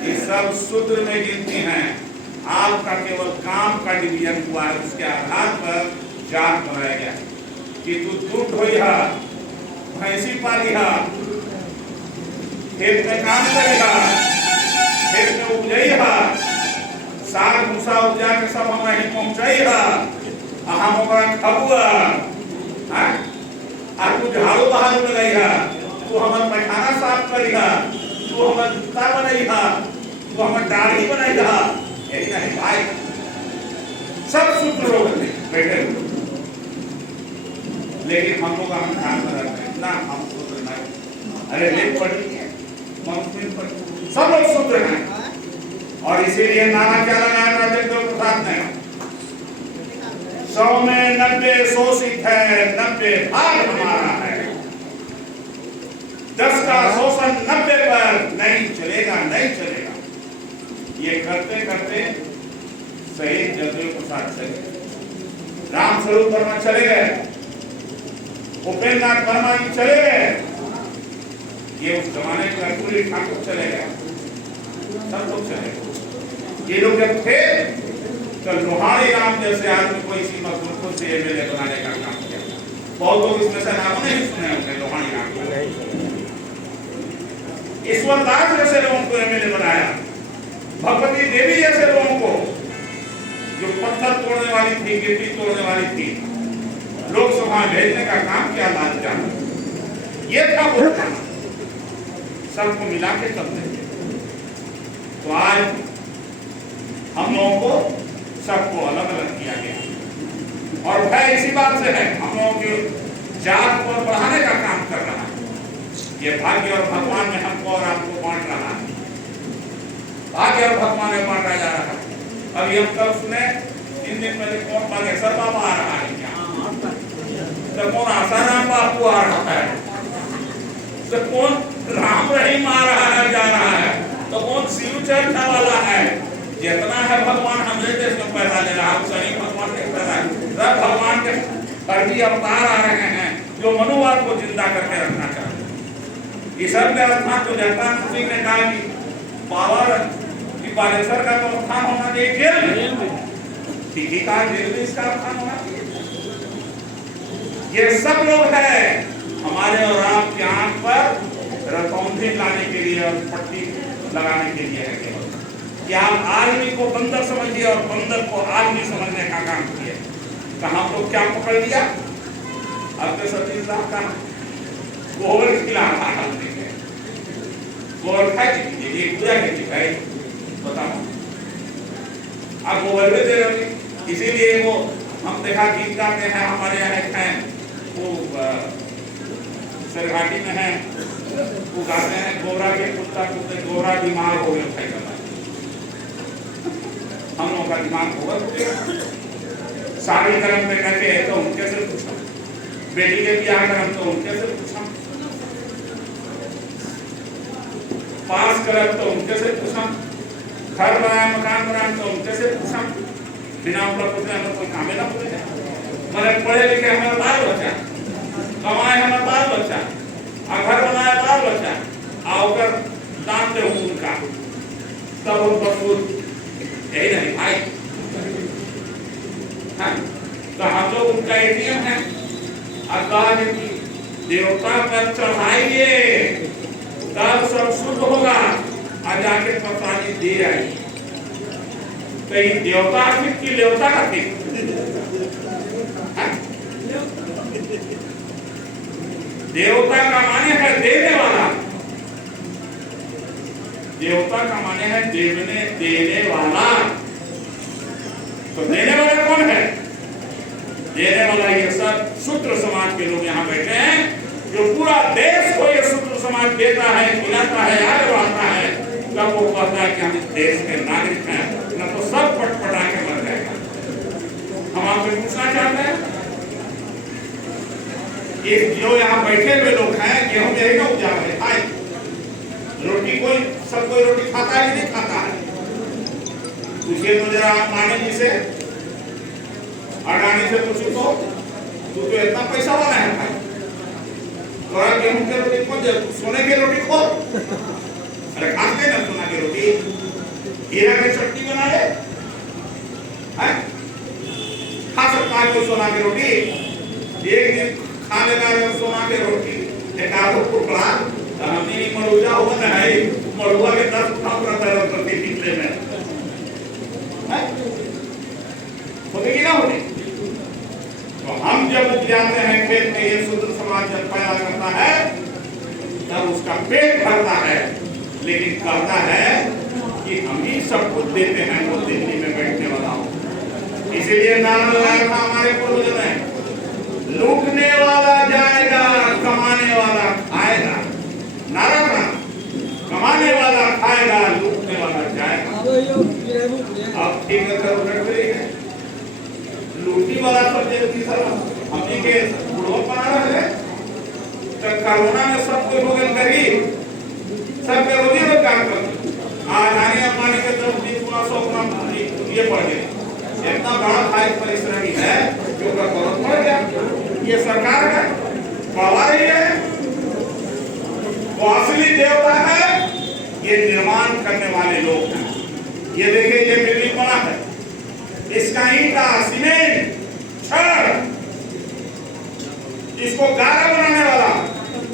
ये सब शूद्र में गिनती हैं। आपका केवल काम का डिवीजन हुआ है, उसके आधार पर जात बनाया गया कि तू दूध ढोई हा, भैंसी पाली हा, खेत में काम करेगा, खेत में उपजई हा, साग भूसा उपजा के सब हमरा ही पहुंचाई हा, हम ओकरा खबुआ, आ तू झाड़ू बहारू लगाई हा, तू हमर पैखाना साफ करिहा, तू हमर जूता बनैहा, तू हमर दाढ़ी बनैहा। यही नहीं भाई, सब शूद्र लोग थे बैठे हुए, लेकिन हम लोग अहंकार में रहते हैं ना, हम शूद्र नहीं। अरे लेख पढ़ी है, सब लोग शूद्र हैं। और इसीलिए नारा क्या लगाया राजेंद्र प्रसाद ने, 100 में 90 शोषित है, 90 भाग हमारा है। 10 का शोषण 90 पर नहीं चलेगा, नहीं चलेगा। ये करते करते शहीद जगदेव प्रसाद चले, रामस्वरूप वर्मा चले गए, उपेंद्र नाथ वर्मा जी चले गए, ये उस जमाने के कर्पूरी ठाकुर चले गए, सब लोग चले गए। ये लोग जब थे तो लोहाड़ी राम जैसे आदमी को इसी मजदूर को से एमएलए बनाने का काम किया। बहुत लोग इसमें से नाम नहीं सुने होंगे लोहाड़ी राम को। ईश्वर दास जैसे लोगों को एमएलए बनाया, भगवती देवी जैसे लोगों को, जो पत्थर तोड़ने वाली थी, गिट्टी तोड़ने वाली थी, लोकसभा भेजने का काम किया लालचा। ये था वो काम, सबको मिला के चलते थे। तो आज हम लोगों को सबको अलग अलग किया गया, और भय इसी बात से है, हम लोगों की जात को बढ़ाने का काम कर रहा है। ये भाग्य और भगवान में हमको और आपको बांट रहा है, भाग्य और भगवान में बांटा जा रहा है। अभी हम कल सुने 3 दिन पहले कौन बागेश्वर बाबा आ रहा है क्या, तो कौन आसाराम बापू आ रहा है, तो कौन राम रहीम आ रहा है, जा रहा है, तो कौन शिव चर्चा वाला है। जितना है भगवान हमारे देश में पैदा ले रहा है, सही भगवान के पैदा, सब भगवान के फर्जी अवतार आ रहे हैं जो मनुवाद को जिंदा करके रखना चाहते हैं। ये सब व्यवस्था तो जगतानंद सिंह ने कहा कि पावर की बालेश्वर का तो स्थान होना चाहिए जेल में, ठीक ही कहा, जेल में इसका स्थान होना चाहिए। ये सब लोग है हमारे और आपके आंख पर रतौंधी लाने के लिए और पट्टी लगाने के लिए है केवल, कि आप आदमी को बंदर समझिए और बंदर को आदमी समझने का काम किए। कहाँ तो क्या पकड़ लिया, अब तो सतीश साहब का गोबर खिलाना हमने के गोबर खाई थी, ये पूजा की थी भाई, बताओ आप गोबर में दे रहे, इसीलिए वो हम देखा गीत गाते हैं, हमारे यहाँ एक है वो सरघाटी में है, वो गाते हैं गोरा के कुत्ता कुत्ते गोरा बीमार हो गए खाई करना। हम लोगों का दिमाग होगा शादी कर्म में कहते हैं तो उनके से पूछा, बेटी के ब्याह कर्म तो उनके से पूछा, पास कर्म तो उनके से पूछा, घर बनाया मकान बनाया तो उनके से पूछा, बिना उनका पूछने हमें कोई काम ना पूछे। मैंने पढ़े लिखे हमारा बाल बच्चा, कमाए हमारा बाल बच्चा, घर बनाया बाल बच्चा, आकर दान दे उनका, तब उनका सूद यही नहीं भाई। हाँ, तो हम लोग उनका एटीएम है, अल्लाह की देवता पर चढ़ाइए तब सब शुद्ध होगा, आज जाके प्रसादी दे आई। कहीं देवता की देवता का थी, देवता का माने है देने वाला, देवता का माने है देवने देने वाला। तो देने वाला कौन है, देने वाला ये सब शूद्र समाज के लोग यहाँ बैठे हैं, जो पूरा देश को ये शूद्र समाज देता है, खिलाता है, आगे बढ़ाता है, तब वो कहता है कि हम इस देश के नागरिक हैं, न तो सब पटपटा के मर जाएगा। हम आपसे पूछना चाहते हैं, ये जो यहाँ बैठे हुए लोग हैं, गेहूं यही ना उपजा रहे भाई, रोटी कोई सब कोई रोटी खाता है नहीं खाता है, पूछिए तो जरा माने जी से, अडानी से पूछो तो, तू तो इतना पैसा वाला है भाई, थोड़ा गेहूं की रोटी खो, सोने की रोटी खो, अरे खाते ना सोना की रोटी, हीरा की चटनी बना ले, खा सकता है कोई सोना की रोटी, एक दिन खा लेगा सोना की रोटी, एक आधो टुकड़ा, हमने मरुआ हुआ ना है, मरुआ के 10 उठाव करता है प्रति पिछले में, होगी ना होगी। तो हम जब जाते हैं खेत में, ये शूद्र समाज जब पैदा करता है, तब उसका पेट भरता है, लेकिन कहता है कि हम ही सब कुछ देते हैं वो दिल्ली में बैठने वाला हो। इसीलिए नारा लगाया था हमारे पूर्वजों ने, लूटने वाला जाएगा, कमाने वाला खाएगा। नारा था, कमाने वाला खाएगा, लूटने वाला जाएगा। अब ठीक है, लूटी वाला सब जल्दी सर हमने के बुढ़ो बना रहे तो कोरोना में सब कोई भोगन गरीब, सब रोजी रोजगार करते। आज आने अंबानी के तरफ 20 गुना 100 गुना ये बढ़ गए। इतना बड़ा कायिक परिश्रमी है जो करोड़ पड़ गया। ये सरकार है, बढ़ा रही है। वो असली देवता है, ये निर्माण करने वाले लोग हैं। ये देखिए, ये बिल्डिंग बना है, इसका ईंटा, सीमेंट, छड़, इसको गारा बनाने वाला,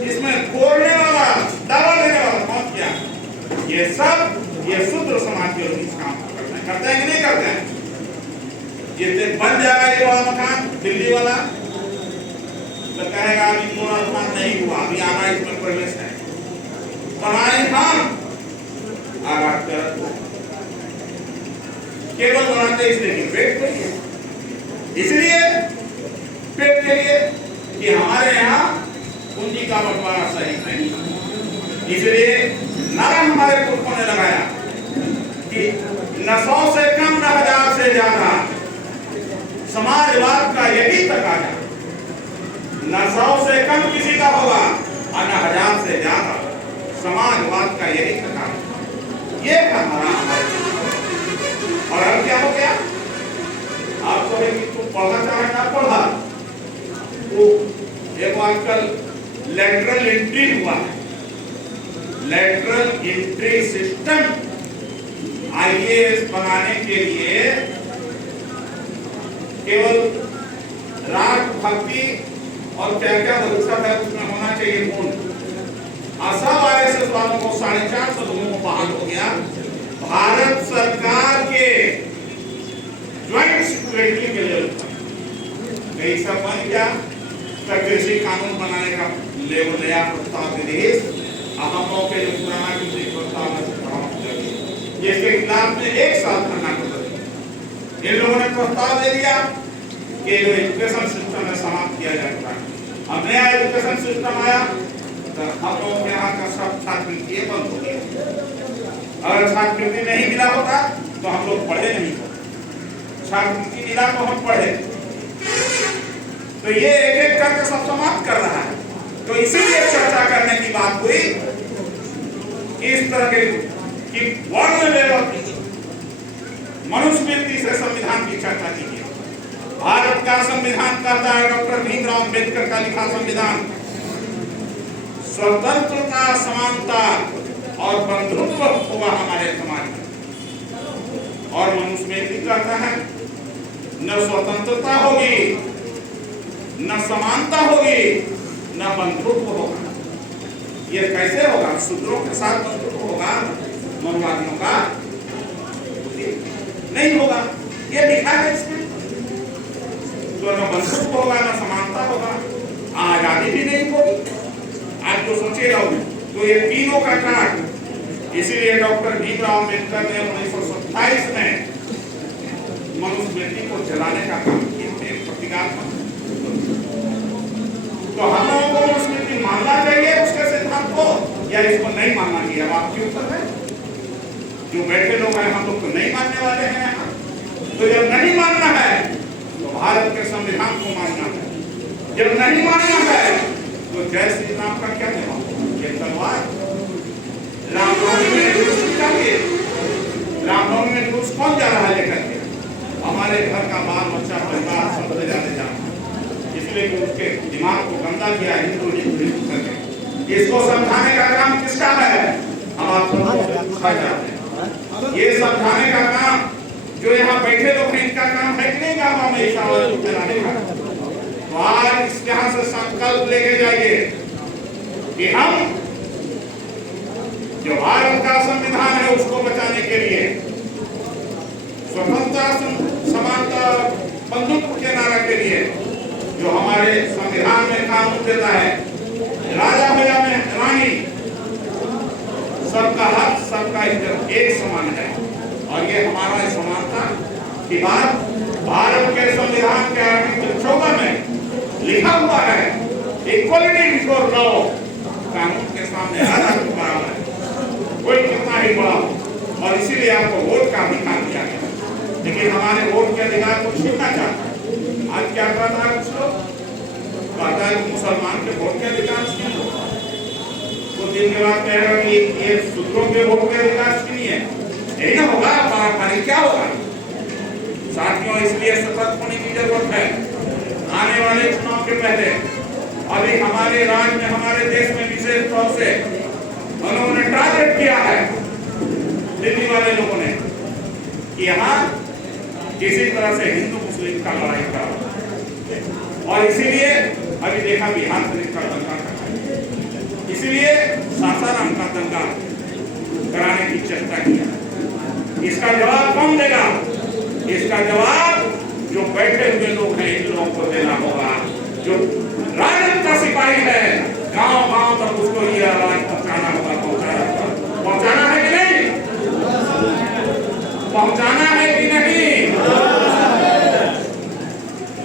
इसमें कोरने वाला, दवा देने वाला कौन किया? ये सब ये शूद्र समाज के लोग इस काम करते हैं कि नहीं करते हैं? ये बन जाएगा ये वाला मकान दिल्ली वाला, तो कहेगा अभी पूरा मकान नहीं हुआ, अभी आना इसमें प्रवेश है। बनाए हम आगाज केवल बनाते इसलिए पेट के लिए, इसलिए पेट के लिए कि हमारे यहाँ पूंजी का बंटवारा सही नहीं। इसलिए नारा हमारे पुरखों ने लगाया कि न 100 से कम न 1000 से ज्यादा, समाजवाद का यही तकाजा। न 100 से कम किसी का होगा और न 1000 से ज्यादा, समाजवाद का यही तकाजा। ये हमारा और अब क्या हो गया? आप तो तुम पढ़ना चाहे ना पढ़ा, वो एक आजकल लेटरल एंट्री हुआ है, लेटरल एंट्री सिस्टम आईएएस बनाने के लिए केवल राष्ट्रभक्ति और क्या क्या भरोसा है उसमें होना चाहिए गुण। असम आरएसएस वालों को 450 लोगों को बहाल हो गया। भारत सरकार के ज्वाइंट सेक्रेटरी के लेवल पर कई सब बन गया। कृषि कानून बनाने का लेवल नया प्रस्ताव दे दिए, हम लोग के जो पुराना कृषि प्रस्ताव इसके खिलाफ में 1 साल धरना कर इन लोगों ने प्रस्ताव दे दिया कि जो एजुकेशन सिस्टम है समाप्त किया जाएगा। अब नया एजुकेशन सिस्टम आया तो हम लोग यहाँ का सब छात्रवृत्ति बंद हो गया। अगर छात्रवृत्ति नहीं मिला होता तो हम लोग पढ़े नहीं होते, छात्रवृत्ति मिला तो हम पढ़े। तो ये एक एक करके सब समाप्त कर रहा है। तो इसीलिए चर्चा करने की बात हुई इस तरह के कि वर्ण लेवल मनुस्मृति से संविधान की चर्चा कीजिए। भारत का संविधान कहता है, डॉक्टर भीमराव अंबेडकर का लिखा संविधान, स्वतंत्रता, समानता और बंधुत्व होगा हमारे समाज में। और मनुस्मृति कहता है न स्वतंत्रता होगी, न समानता होगी, न बंधुत्व होगा। ये कैसे होगा? शूद्रों के साथ बंधुत्व होगा, मनुवादियों का नहीं होगा। ये लिखा है इसमें। तो न बंधुत्व होगा, न समानता होगा, आजादी भी नहीं होगी। आज जो सोचेगा तो ये तीनों का काट। इसीलिए डॉक्टर भीमराव अंबेडकर ने 1927 में मनुस्मृति को जलाने का काम किया थे, प्रतीकात्मक। तो हम लोगों को मनुस्मृति मानना चाहिए उसके सिद्धांत को, या इसको नहीं मानना चाहिए? अब आपके ऊपर है। जो बैठे लोग हैं हम लोग तो नहीं मानने वाले हैं यहाँ। तो जब नहीं मानना है तो भारत के संविधान को मानना है। जब नहीं मानना है तो जय श्री राम का क्या जवाब? ये तलवार। रामनवमी में जुलूस चाहिए, रामनवमी में जुलूस कौन जा रहा है लेकर के? हमारे घर का बाल बच्चा, परिवार सब ले जाने जा रहा है। इसलिए कि उसके दिमाग को गंदा किया हिंदू करके। इसको समझाने का काम किसका है? हम आप सबको खा जाते हैं। ये समझाने का काम जो यहाँ बैठे लोग हैं, इनका काम है कि नहीं गाँव में ईशा चलाने का? तो आज इस यहाँ से संकल्प लेके जाइए कि हम जो भारत का संविधान है उसको बचाने के लिए स्वतंत्रता, समानता, बंधुत्व के नारा के लिए जो हमारे संविधान में कानून देता है, राजा हो या रानी, सबका हक, सबका इज्जत एक समान है। और ये हमारा समानता की बात भारत के संविधान के आर्टिकल 14 में लिखा हुआ है, इक्वलिटी बिफोर लॉ, कानून के सामने हर आदमी बराबर है, कोई कितना ही बड़ा हो। और इसीलिए आपको वोट का अधिकार दिया गया। लेकिन हमारे वोट के अधिकार को छीनना चाहता है। आज क्या कर रहा है कुछ लोग, कहता है मुसलमान के वोट के अधिकार छीन लो। तो दिन के बाद कह रहे हैं कि ये शूद्रों के वोट के अधिकार छीनिए, यही ना होगा, मारामारी क्या होगा। साथियों, इसलिए सतर्क होने की जरूरत है। आने वाले चुनाव के पहले अभी हमारे राज्य में, हमारे देश में विशेष तौर से उन्होंने टारगेट किया है दिल्ली वाले लोगों ने कि यहाँ किसी तरह से हिंदू मुस्लिम का लड़ाई करा। और इसीलिए अभी देखा बिहार से इसका दंगा करा, इसीलिए सासाराम का दंगा कराने की चेष्टा किया। इसका जवाब कौन देगा? इसका जवाब जो बैठे हुए लोग हैं इन लोगों को देना होगा। जो राजद का सिपाही है, गांव-गांव तक उसको ये आवाज पहुंचाना होगा। पहुंचाना है कि नहीं? पहुंचाना है कि नहीं?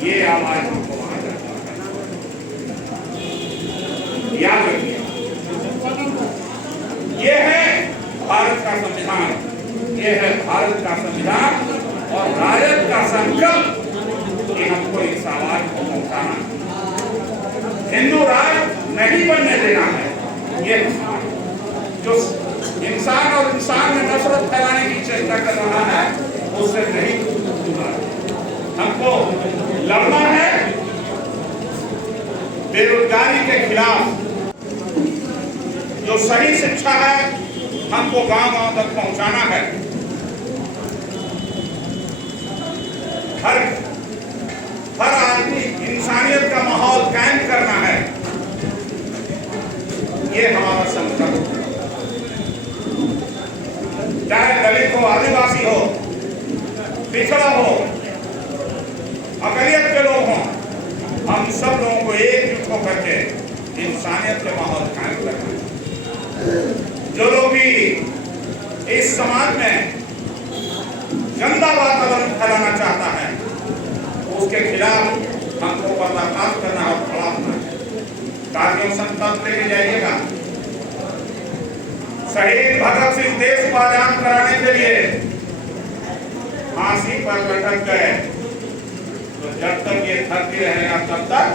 ये आवाज हमको वहां तक याद रखिए। ये है भारत का संविधान, ये है भारत का संविधान और राजद का संकल्प कि हमको इस आवाज को पहुंचाना, हिंदू राज नहीं बनने देना है। ये जो इंसान और इंसान में नफरत फैलाने की चेष्टा कर रहा है उससे नहीं होगा। हमको लड़ना है बेरोजगारी के खिलाफ। जो सही शिक्षा है हमको गांव-गांव तक पहुंचाना है। हर आदमी इंसानियत का माहौल कायम करना है, ये हमारा संकल्प। चाहे दलित हो, आदिवासी हो, पिछड़ा हो, अकलियत के लोग हों, हम सब लोगों को एकजुट होकर के इंसानियत के माहौल कायम करना है। जो लोग भी इस समाज में गंदा वातावरण फैलाना चाहता है उसके खिलाफ हमको पर्दाफाश करना और खड़ा होना है। साथियों, संकल्प लेके जाइएगा। शहीद भगत सिंह देश को आजाद कराने के लिए फांसी पर लटक गए, तो जब तक ये धरती रहेगा तब तक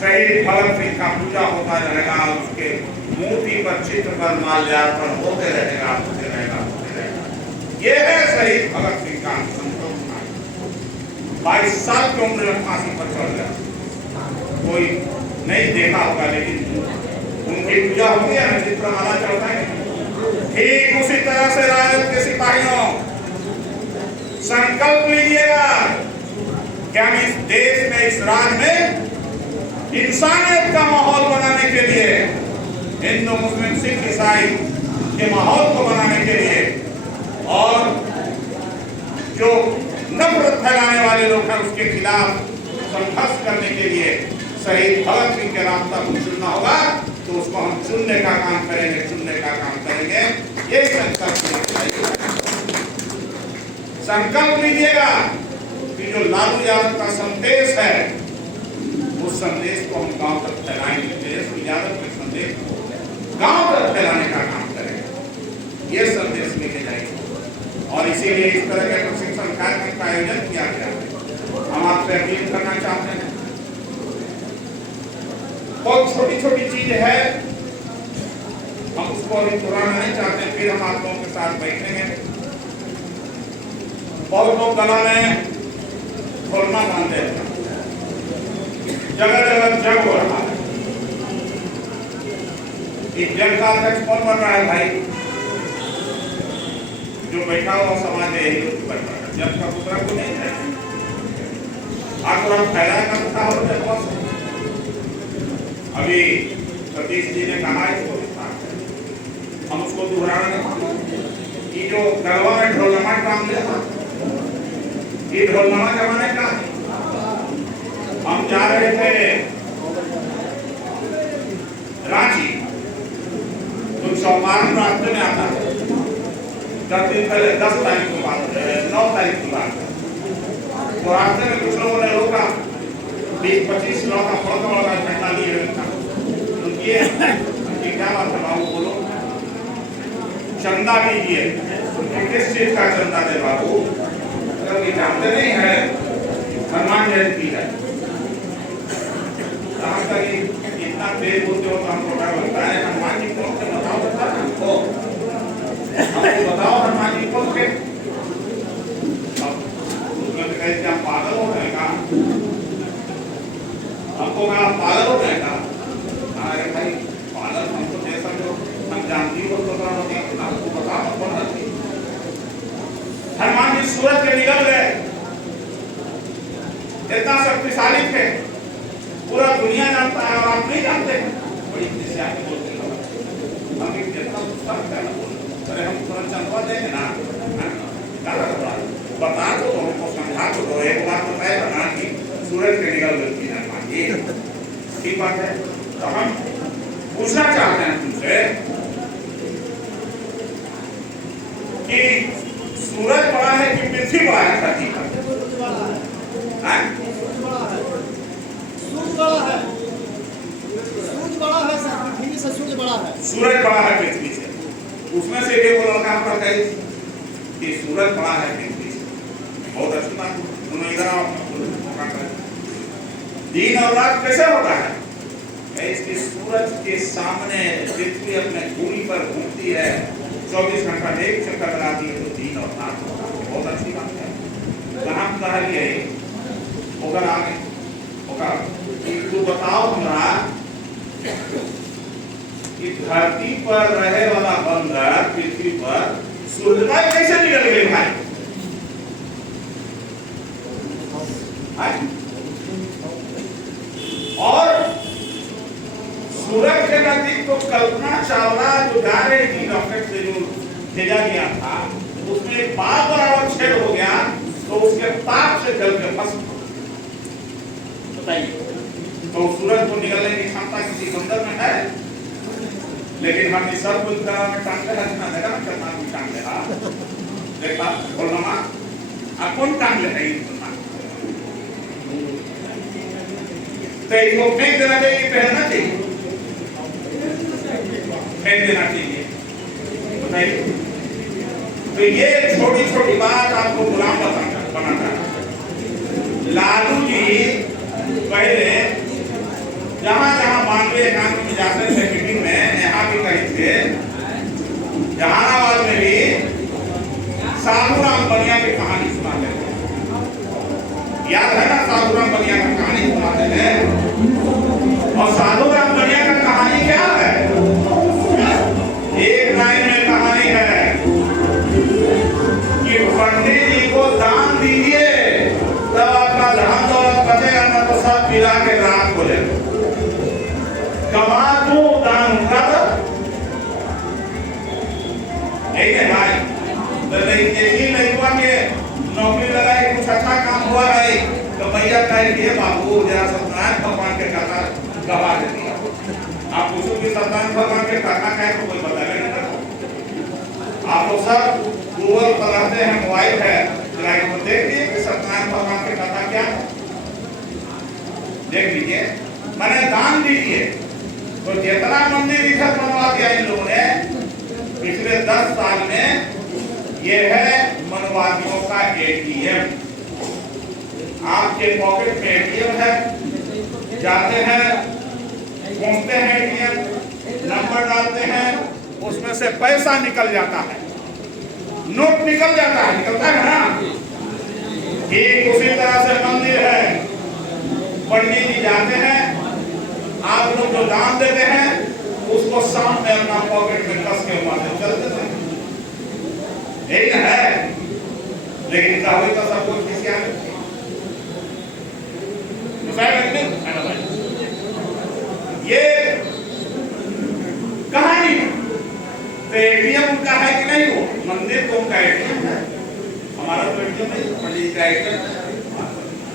शहीद भगत सिंह का पूजा होता रहेगा, उसके मूर्ति पर, चित्र पर माल्यार्पण होते रहेगा, होते रहेगा, होते रहेगा। ये है शहीद भगत सिंह का संकल्प। 22 साल की उम्र में फांसी पर चढ़ गया। कोई नहीं देखा होगा, लेकिन उनकी पूजा होती है ना, चित्रमाला चढ़ता है। ठीक उसी तरह से राजद के सिपाहियों संकल्प लीजिएगा कि हम इस देश में, इस राज्य में इंसानियत का माहौल बनाने के लिए, हिंदू मुस्लिम सिख ईसाई के माहौल को बनाने के लिए और जो नफरत फैलाने वाले लोग हैं उसके खिलाफ संघर्ष करने के लिए शहीद भगत सिंह के रास्ता को चुनना होगा। तो उसको हम चुनने का काम करेंगे, चुनने का काम करेंगे। ये संकल्प लीजिएगा कि जो लालू यादव का संदेश है उस संदेश को हम गांव तक फैलाएंगे। तेजस्वी यादव के संदेश को गांव तक फैलाने का काम करेंगे। ये संदेश लेके जाएंगे और इसीलिए इस तरह के प्रशिक्षण कार्यक्रम का आयोजन किया गया है। हम आपसे अपील करना चाहते हैं, बहुत छोटी छोटी चीज है, हम उसको अभी पुराना नहीं चाहते, फिर हम आप लोगों के साथ बैठेंगे। बहुत लोग गला में खोलना मानते हैं, जगह जगह जग हो रहा है। इस जग का अध्यक्ष कौन बन रहा है भाई? जो बैठा हुआ समाज है यही लोग बन रहा है। जग का दूसरा को नहीं है। आक्रोश फैलाया करता हो जब अभी सतीश जी ने कहा इसको हम उसको दोहराना कि जो गलवा में ढोलमा काम ले, ये ढोलमा जमाने का हम जा रहे थे रांची, चौपारण रास्ते में आता है 10 दिन पहले 10 तारीख को बात 9 तारीख की बात है। तो रास्ते में कुछ लोगों ने रोका 20-25 लोग का बड़ा घटना लिए था। तो ये क्या बात है बाबू बोलो, चंदा कीजिए। किस चीज का चंदा दे बाबू? अगर ये जानते नहीं है हनुमान जयंती है, कहाँ का ये इतना तेज बोलते हो तो हमको डर लगता है। हनुमान जी कौन से बताओ सकता है हमको? हमको बताओ हनुमान जी कौन से? उसमें तो कहे क्या पागल हो गए का? हमको कहा पागल हो गए का? अरे भाई पागल हमको जैसा जो हम जानती हो तो आपको बताओ कौन है? हनुमान जी सूरज के निकल गए, इतना शक्तिशाली थे, पूरा दुनिया जानता है और आप नहीं जानते। बड़ी निशानी बोलते हैं हम कितना गुस्सा है ना। अरे हम तुरंत चंदवा देंगे ना, क्या लगा बता दो हमको, समझा दो। एक बार बताया ना कि सूरज के निकल गए थी हनुमान जी, ठीक बात है। तो हम पूछना चाहते हैं तुमसे कि सूरज बड़ा है कि पृथ्वी बड़ा है? धरती पर सूरज बड़ा है, सूरज बड़ा है सर, पृथ्वी से सूरज बड़ा है। सूरज बड़ा है पृथ्वी से। उसमें से एक लड़का हमरा कहे कि सूरज बड़ा है पृथ्वी से। बहुत अच्छी बात, दोनों इधर आओ। दिन और रात कैसे होता है? इसके सूरज के सामने पृथ्वी अपने धूरी पर घूमती है, 24 घंटा एक चक्कर लगाती है, तो दिन और रात होता है। बहुत अच्छी बात है। कहाँ कहा गया ओकर आगे ओकर तू बताओ हमरा कि धरती पर रहे वाला बंदर पृथ्वी पर सूर्यदाय कैसे निकल गए भाई? और सूरज के नजदीक तो कल्पना चावला जो जा रही थी रॉकेट से जो भेजा गया था, उसमें एक बात बराबर छेद हो गया तो उसके ताप से जल के फंस। बताइए, तो सूरज को निकलने की क्षमता किसी बंदर में है? लेकिन हम इस सब कुछ में टांगते हैं ना, देखा ना करना भी टांगते हैं। देखा बोलना मां आप कौन टांगले है इन सुनना? तो इसको फेंक देना चाहिए, पहनना चाहिए, फेंक देना चाहिए। बताइए, तो ये छोटी छोटी बात आपको गुलाम बनाता है। लालू जी पहले जहां जहां 92-91 में जाते थे मीटिंग में, यहाँ भी कहीं थे, जहानाबाद में भी साधु राम बनिया की कहानी सुनाते थे। याद है ना साधु राम बनिया की कहानी सुनाते थे? और साधु राम बनिया का कहानी क्या है? एक लाइन में कहानी है कि पंडित जी को दान दीजिए तब आपका धन दौलत बचेगा, ना तो सब पिला के रात को ले कमा दूं दान कर। यही है भाई। तो यही लड़का के नौकरी लगाए, कुछ अच्छा काम हुआ है तो भैया कहेंगे बाबू जरा सत्यनारायण भगवान के कथा गवा देती है। आप पूछो कि सत्यनारायण भगवान के कथा क्या है तो कोई बताएगा नहीं। आप लोग सब गूगल पर रहते हैं, मोबाइल है, लाइक को देख लीजिए कि सत्यनारायण भगवान की कथा क्या है, देख लीजिए। मैंने दान दीजिए तो जितना मंदिर इधर बनवा दिया इन लोगों ने पिछले 10 साल में, ये है मनवादियों का एटीएम। आपके पॉकेट में एटीएम है, जाते हैं घूमते हैं एटीएम, नंबर डालते हैं, उसमें से पैसा निकल जाता है, नोट निकल जाता है, निकलता है ना। ठीक उसी तरह से मंदिर है, पंडित जी जाते हैं, आप लोग जो दान देते हैं उसको शाम में अपना पॉकेट में कस के मारते चलते थे। यही है, लेकिन कहावत का सब कुछ किसके आगे? ये कहानी तो एटीएम उनका है कि नहीं? वो मंदिर तो उनका एटीएम है, हमारा तो एटीएम नहीं, पंडित का एटीएम।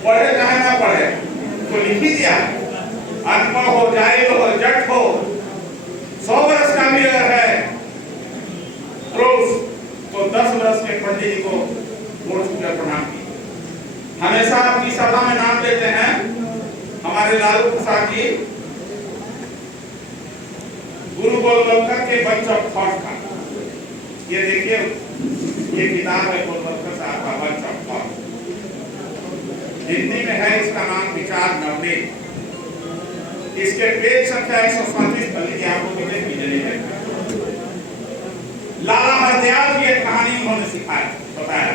पढ़े चाहे ना पढ़े तो लिख ही दिया, अनपढ़ हो, जाहिल हो, जट हो, 100 वर्ष का भी अगर है रोज तो 10 वर्ष के पंडित जी को गोड़ छूकर प्रणाम किए। हमेशा अपनी सभा में नाम लेते हैं हमारे लालू प्रसाद जी, गुरु गोलवलकर के बंच ऑफ थॉट का। ये देखिए, ये किताब है गोलवलकर साहब का बंच ऑफ थॉट, हिंदी में है, इसका नाम विचार नवनीत। इसके पेज संख्या 137 पर लीजिए, आप लोग देख लीजिए। लाला हरदयाल की एक कहानी उन्होंने सिखाया, बताया।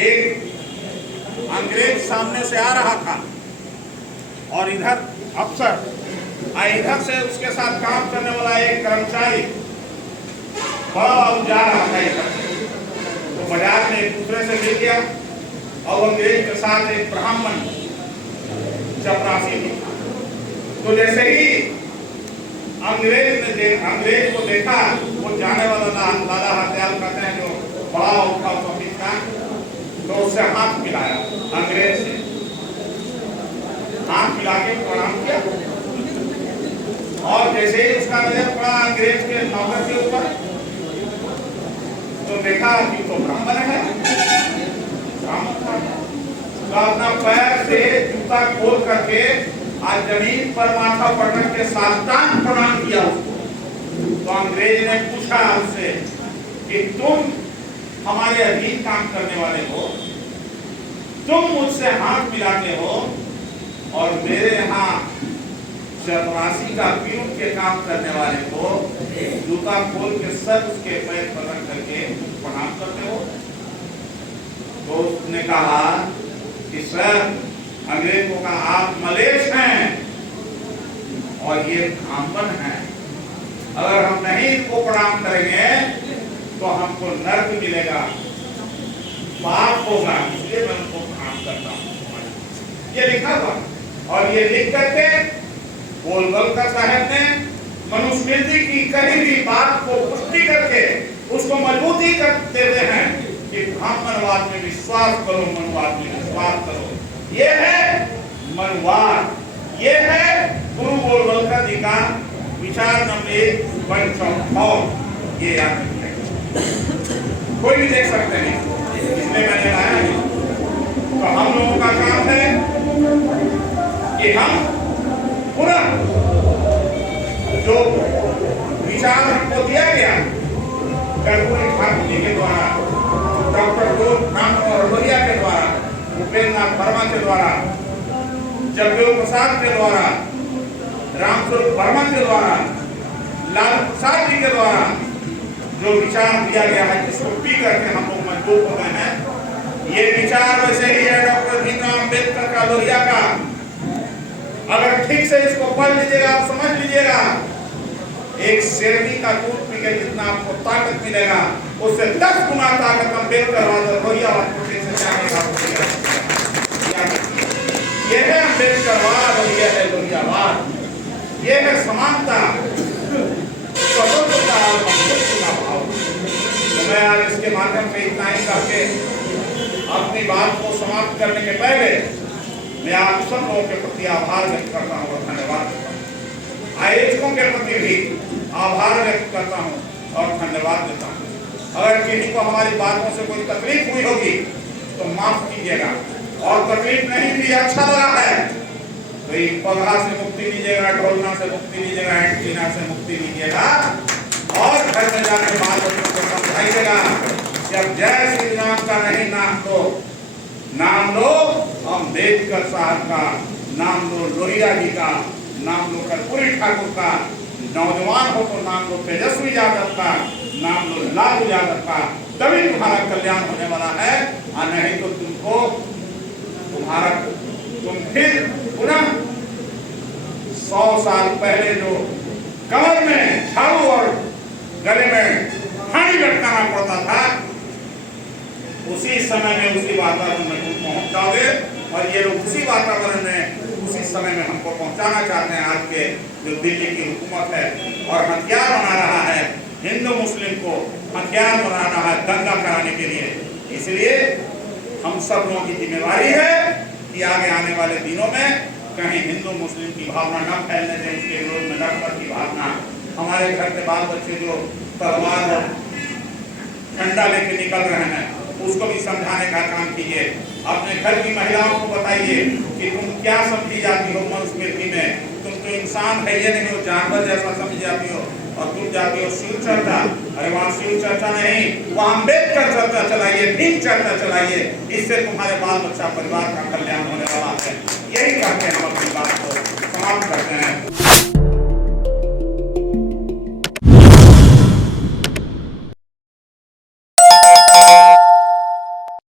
एक अंग्रेज सामने से आ रहा था और इधर अफसर, इधर से उसके साथ काम करने वाला एक कर्मचारी बड़ा जा रहा था इधर से। तो बाजार में एक दूसरे से मिल गया और अंग्रेज के साथ एक ब्राह्मण चपरासी थी। तो जैसे ही अंग्रेज को देखा, वो जाने वाला लाला हरदयाल कहते हैं जो बड़ा उठा चौकी का, तो उससे हाथ मिलाया अंग्रेज से, हाथ मिला के प्रणाम किया। और जैसे ही उसका नजर पड़ा अंग्रेज के नौकर के ऊपर, तो देखा कि तो ब्राह्मण है, ब्राह्मण था। तो अपना पैर से जूता खोल करके आज जमीन पर माथा पटक के साष्टांग प्रणाम किया उसको। तो अंग्रेज ने पूछा उससे कि तुम हमारे अधीन काम करने वाले हो, तुम मुझसे हाथ मिलाते हो और मेरे यहाँ चपरासी का प्यून के काम करने वाले को जूता खोल के सब उसके पैर पकड़ करके प्रणाम करते हो। तो उसने कहा कि सर, अंग्रेज को कहा आप मलेच्छ हैं और ये ब्राह्मण हैं, अगर हम नहीं इनको प्रणाम करेंगे तो हमको नर्क मिलेगा, पाप होगा, इसलिए मैं उनको प्रणाम करता हूँ। ये लिखा हुआ, और ये लिख करके गोलवलकर साहब ने मनुस्मृति की कही भी बात को पुष्टि करके उसको मजबूती कर देते हैं कि ब्राह्मणवाद में विश्वास करो, मनुवाद में विश्वास करो। ये है मनुवाद, ये है गुरु गोलवलकर जी का विचार नवनीत बंच ऑफ थॉट। ये याद रखिए, कोई भी देख सकते हैं, इसलिए मैंने लाया है। तो हम लोगों का काम है कि हम पुनः जो विचार हमको दिया गया कर्पूरी ठाकुर जी के द्वारा, डॉक्टर गोलवलकर के द्वारा, उपेंद्र नाथ वर्मा के द्वारा, जगदेव प्रसाद के द्वारा, रामस्वरूप वर्मा के द्वारा, लालू प्रसाद जी के द्वारा जो विचार दिया गया है, जिसको पी करके हम लोग मजबूत हो गए हैं। ये विचार वैसे ही है डॉक्टर भीमराव अम्बेडकर का, लोहिया का। अगर ठीक से इसको पढ़ लीजिएगा, आप समझ लीजिएगा, एक शेरनी का दूध पी के जितना आपको ताकत मिलेगा, उससे 10 गुना ताकत अम्बेडकर और लोहिया ये है अम्बेडकरवाद और यह है लोहियावाद। ये है समानता, स्वतंत्रता और का भाव। तो मैं आज इसके माध्यम से इतना ही करके अपनी बात को समाप्त करने के पहले मैं आप सब लोगों के प्रति आभार व्यक्त करता हूँ और धन्यवाद देता हूँ। आयोजकों के प्रति भी आभार व्यक्त करता हूँ और धन्यवाद देता हूँ। अगर किसी को हमारी बातों से कोई तकलीफ हुई होगी तो माफ कीजिएगा, और तकलीफ नहीं भी अच्छा लगा है तो ये पगहा से मुक्ति लीजिएगा, ढोलना से मुक्ति लीजिएगा, एंटीना से मुक्ति लीजिएगा, और घर में जाकर बाल बच्चों को समझाइएगा कि अब जय श्री राम का नहीं नाम लो, नाम लो अम्बेडकर साहब का, नाम लो लोहिया जी का, नाम लो कर्पूरी ठाकुर का, नौजवान हो तो नाम लो तेजस्वी यादव का, नाम लो लालू यादव का, तभी तुम्हारा कल्याण होने वाला है। और नहीं तो तुम फिर पुनः 100 साल पहले जो कमर में झाड़ू और गले में फाड़ी लटकाना पड़ता था, उसी समय में उसी वातावरण में तुम पहुंच जाओगे। और ये लोग उसी वातावरण में उसी समय में हमको पहुंचाना चाहते हैं। आज के जो दिल्ली की हुकूमत है और हथियार बना रहा है, हिंदू मुस्लिम को हथियार बना रहा है दंगा कराने के लिए। इसलिए हम सब लोगों की जिम्मेवारी है कि आगे आने वाले दिनों में कहीं हिंदू मुस्लिम की भावना न फैलने दें, उसके विरोध में नफरत की भावना। हमारे घर के बाल बच्चे जो तलवार और झंडा लेके निकल रहे हैं, उसको भी समझाने का काम कीजिए। अपने घर की महिलाओं को बताइए कि तुम क्या समझी जाती हो मनुस्मृति में, तुम तो इंसान है ये नहीं हो, जानवर जैसा समझ जाती हो, और तुम जाती हो शिव चर्चा। अरे वहाँ शिव चर्चा नहीं, वहाँ अम्बेडकर चर्चा चलाइए, भीम चर्चा चलाइए। इससे तुम्हारे बाल बच्चा परिवार का कल्याण